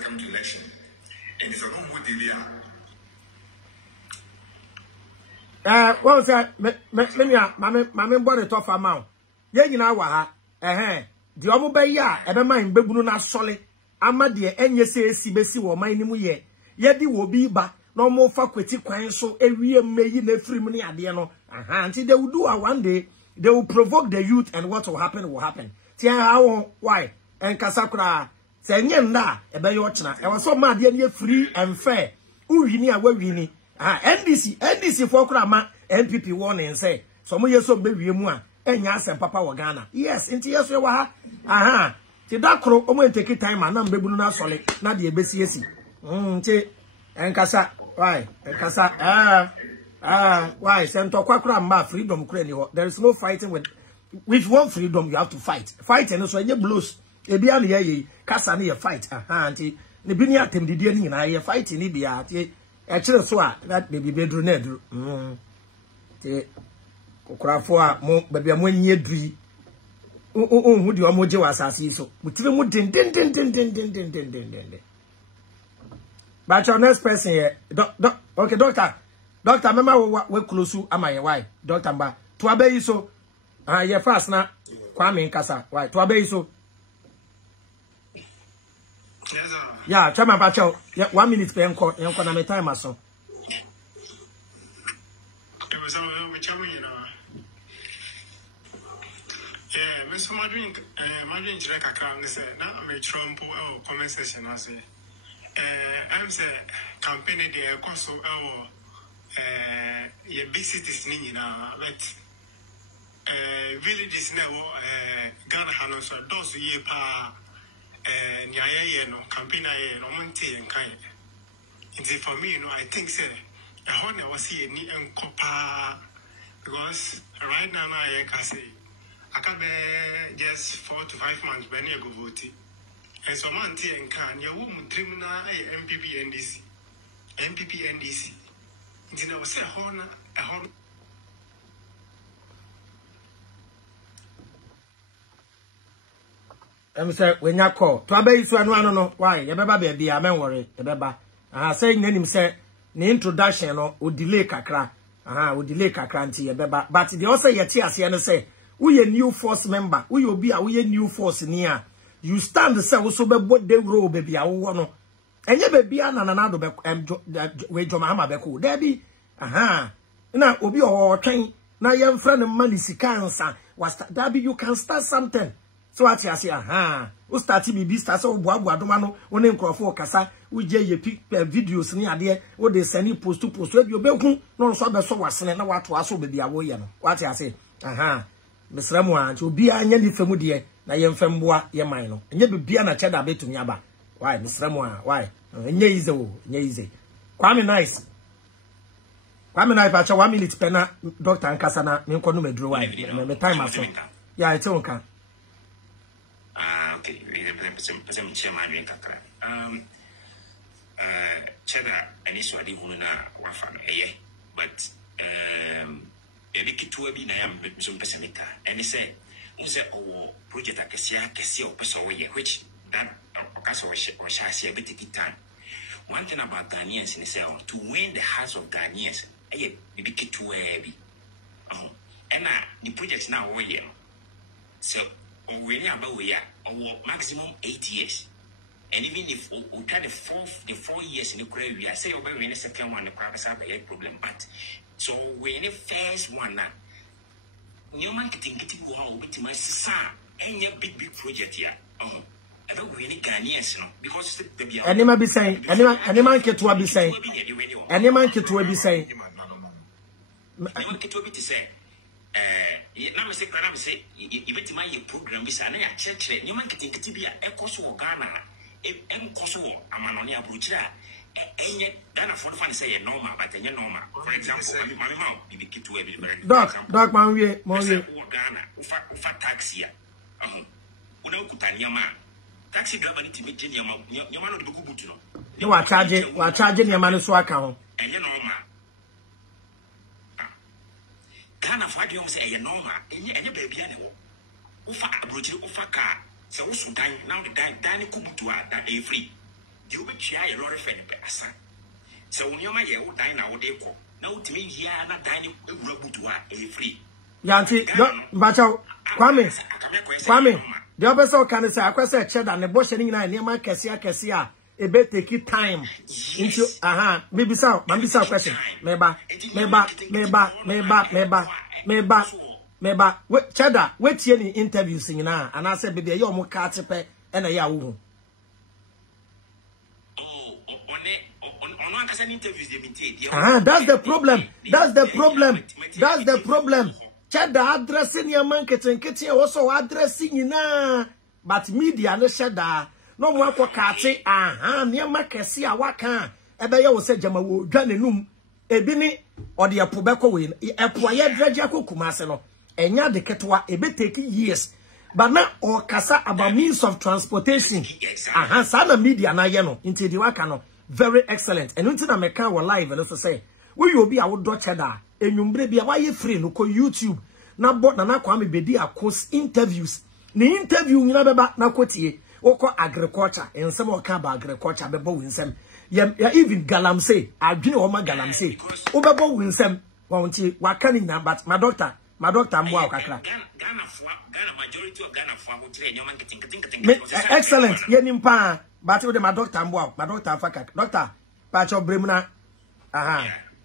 comes to election, it is a room with the what was that? Mammy bought a tough amount. Yen awa ha, the omobe ya, ebe mind bebunu na solid. Ama de enye se besi wo man nimu ye. Ye di wo bi ba, no more faculty kwan so ewie meyi na free money ade no. Until they will do it one day, they will provoke the youth, and what will happen will happen. Tia how why? And kasakura. Say na ebe yo china e so ma de ne free and fair uwini a wawini NDC for kura ma NPP warning say so mo yeso be wie mu a enya asem papa wo Ghana yes nti yeso e wa ha ti da kro o mo take time na mbebunu na sole na de ebesi esi nti enkasa why enkasa why sento kwakura ma freedom kura ni ho there is no fighting with one freedom you have to fight and so enye blows ebia na ye kasa na ye fight anti ne bi ni atem didie ni na ye fight ni bia ti e kire so a that baby bedru na edru ti kokrafo a mo baby a mo nyi edri hu di o mo je wasase so mutire mu den but your next person here okay doctor mema we close ama ye why doctor mba to abayi so ye fast na Kwame Nkasa why to abayi so yeah, Chama Pacho. Yeah, 1 minute per enco na me time aso. Mr. Madrid Drake account say now I'm a Trump or comment section. I say, I'm say campaign the course of our big cities now, but villages now, Ghana Hanos, those year pa. No campaign no monte and kind. For me, I think say I want to see any copa because right now I can say I can be just 4 to 5 months when you go voting. And so monte and can your woman dream now MPP NDC. Then I was say a honor. Say when you call to abayi so anu no why ye beba baby amen worry ye beba say nanim say the introduction no o delay kakra o delay kakra nti ye beba but the also ye tie ase no say we a new force member we obi a we new force ni a you stand say we so be the role baby a wo no enye baby na do be we joma hama be ko there be na obi o twen na ye mfra no mani sika nsa was that be you can start something. So what you say, we start BB start so boa domano, one nkrofo kasa, we je ye videos ni ade, we dey send post to post, we be hu, no so be so wasene na wato aso baby awo ye no. What you say, Mr. Mu anti obi anya ni femu de na ye mfemboa ye man no. Enye bibia na cheda betumi aba. Why Mr. Mu why? Enye easy o, enye easy. Kwame nice pacha 1 minute pena Dr. Nkasa na me nko no medro why. Me time aso. Yeah, it's okay. Okay, I'm chairman kakra. Chada ani swadi hunu na wafan but ebi kitu bi na yam so pesimika. And say unse owo project akese o pesa wo ye which that okaso o shasi a bit time. One thing about Ghanaians is say to win the hearts of Ghanaians ebi kitu bi. And the project now wo ye. So we about we are maximum 8 years. And even if we try the 4 years in the career, we are saying we in the second one, the private have a problem. But so we in the first one now. New man getting go out with my son and your big project here. I don't really Ghanaians, because the any man be saying, any man get to be saying, any man get to be saying, now say crab say even my program is an church you man getting to be a course of Ghana course of Amanoni Abruchira Ghana for fun say normal but normal for example my mom be to a dog man we Ghana ufa taxi una kutanyama taxi driver need to meet you man no be kubutu no you are charging your money so account and normal Ghana for the say a normal, any baby anywhere. Ufa abroji ufa car, so also dine now the dine kubutua that they free. You will share a lot of friend aside. So when you may dine out they call. Now to me here not dining kubutua a free. Yanti, Bacho, Kwame, the other so can say, I said, Ched and the bush and near my Cassia. A bit take it time into maybe so question. Maybe Cheddar, wait any interviews in now, and I said, baby, you're more cartipe and a yahoo. That's the problem. That's the problem. Cheddar addressing your market and kitchen also addressing you now, but media no Cheddar. No one kwa kati near makesi a waka ebe ye wo se jama wo dwanenum ebi ni ode apobeko we epoye dragia kokumase no enya de ketwa ebe take years but na o kasa about means of transportation sana media na ye no nti di waka no very excellent and unti na meka wo live no so say we you obi a wo do Cheddar enwumbre bia wa ye free no ko YouTube na bot na kwa me bedi akos interviews ni interview nyina beba na kotie Oko agriculture and some of agriculture bebo winsem ya even galamsey adwene o ma galamsey obebo winsem wonti wakani na but my doctor mboa kakra Ghana majority of Ghana for go tire nyoma nketin excellent ye nimpa but with my doctor mboa my doctor afaka doctor pacho bremuna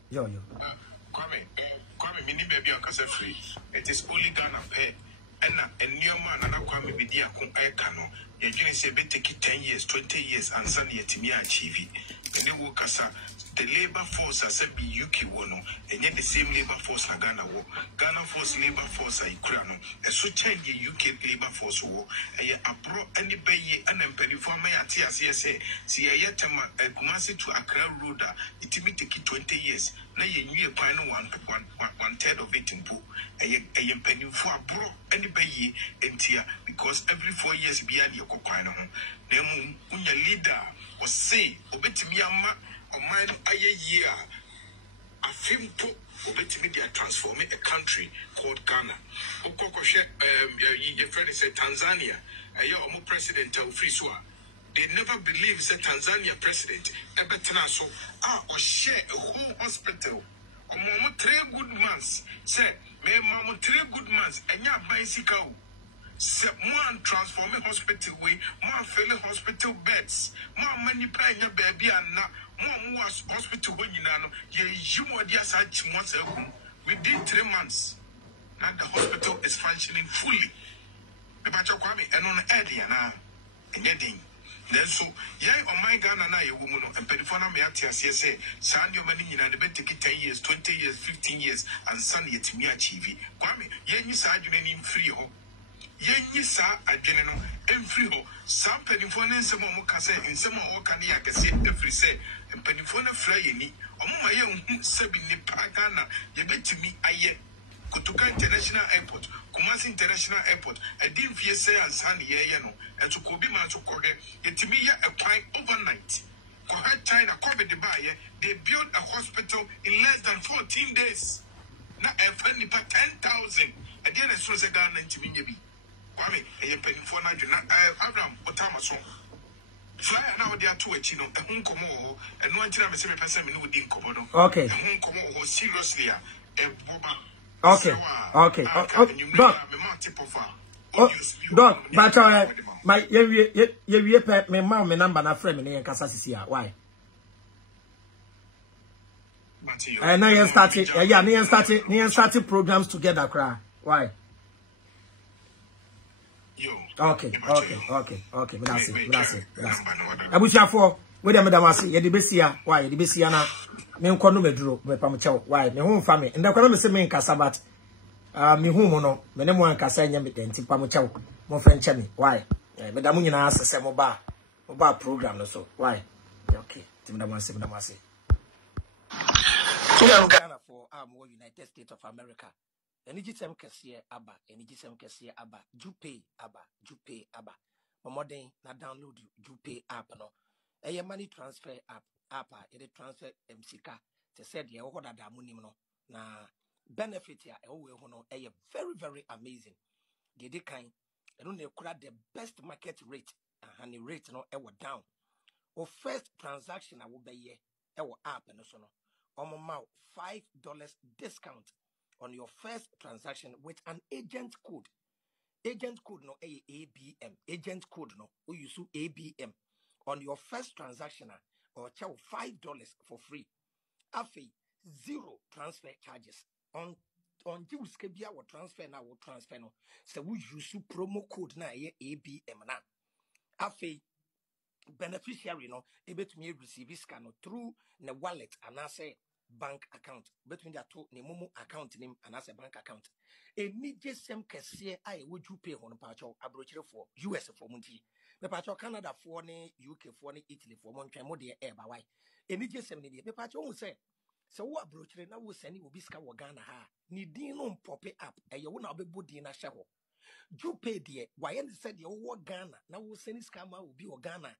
yo Kwame mini baby akase free it is only Ghana pay and a new man and Kwame bidia kun ekano you didn't say be take 10 years, 20 years, and suddenly you achieve it. And then work as the labor force as a UK wono, and yet the same labor force na Ghana war. Ghana force labor force I crano. A so change the UK labor force war. And yet abroad any bay and then penny for my TSA. See a yetama a Kumasi to Accra road. It may take 20 years. Now you knew a pine one third of it in pool. A penny for abroad any bay and tear because every 4 years beyond your coquino. Then when your leader was say, Obetimiama or mine a year. A film book Obetimia transforming a country called Ghana. Okokoshe, your friend said Tanzania, a young president of Friswa. They never believe it's a Tanzania president. Ebetenaso, or share a whole hospital. Or mama 3 good months. Said, may mama 3 good months, and your bicycle. More transforming hospital way, more filling hospital beds, more money paying your baby and more hospital when you know, you more dear such once within 3 months. And the hospital is functioning fully. About your Kwame and on Eddie and Eddie. Then so, on my Ghana and I, a woman and Pedifona Meatias, say, San your money in the bed take 10 years, 20 years, 15 years, and San yet me achieve. Kwame, you said you didn't free home. Ye sa adwene no emfiri ho sa mpanimfo ne nsem o kase nsem o ka ne yakase efiri se mpanimfo na fra yeni omo ma ye hu sabi ne paga na ye betimi aye Kotoka International Airport Kumasi International Airport adin fie se ansan ye no enso ko bi man so koge yetimi ye a kwan overnight ko ha China ko be de baye they built a hospital in less than 14 days na e nipa 10,000 adin so se Ghana ntimi nye bi Kwame, a penny for Abraham, or Thomason. Fly now, they are two a chino, a hunkomo, and 1 time a 7% with Dinkomodo. Okay. A hunkomo, seriously, a boba. Okay. Doc, but my ye me mount me number na friend me in Casasisia. Why? And now started programs together, cry. Why? Okay. That's it. Abusia for we dem why the besia na me nko no meduro me pamchew why me hu fa me ndakwa me se me nkasa but me hu mo no me ne mo ankasa nya me denti pamchew mo french me why me da mo nyina asese mo ba program no so why okay tim da mo se Ghana for United States of America. Enigisem kesiye aba Jupe aba modern na download Jupe app no eye money transfer app it transfer msika te said ye wo da munim no na benefit ya we no very very amazing. Did kind I don't know the best market rate and the rate no down. Or first transaction I will be ye app and so no. $5 discount on your first transaction with an agent code. Agent code no ABM. Agent code no we use ABM on your first transaction or charge $5 for free. Afi zero transfer charges on Jews kebia or transfer na or transfer no. So we use promo code na ABM na. Afi beneficiary no ebetumi receive scan no through the wallet and say bank account between the two ne momo account name and as a bank account eni jesem kese ai woju pay hono pacho abrochire for US for munti me pacho Canada for ne UK for ne Italy for mon twan mo de e ba why eni jesem ne de me pacho hu say so wo abrochire na wo sani obi ska wo Ghana ha ni din no pop up eye wo na obebo din na hye ho ju pay de why and said ye wo Ghana na wo sani ska ma obi wo Ghana.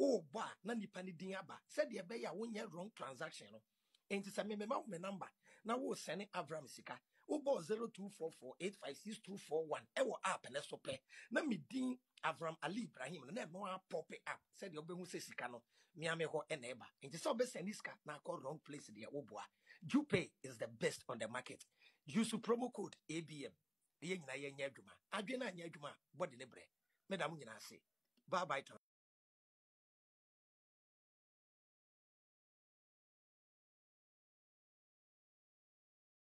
Oh, ba na nipa ni din aba said the be ya won wrong transaction no enti se me me number na wo send Avram sika wo bo 0244856241 e wo app na so pe na me din Avram Ali Ibrahim na no a pop up said the obehu se sika no me ame ho e na eba enti se obe send sika na call wrong place there wo boa. Jupay is the best on the market. Use promo code ABM ye nyina ye nya adwuma adwe na nya adwuma body ne bre medam nyina ase bye bye.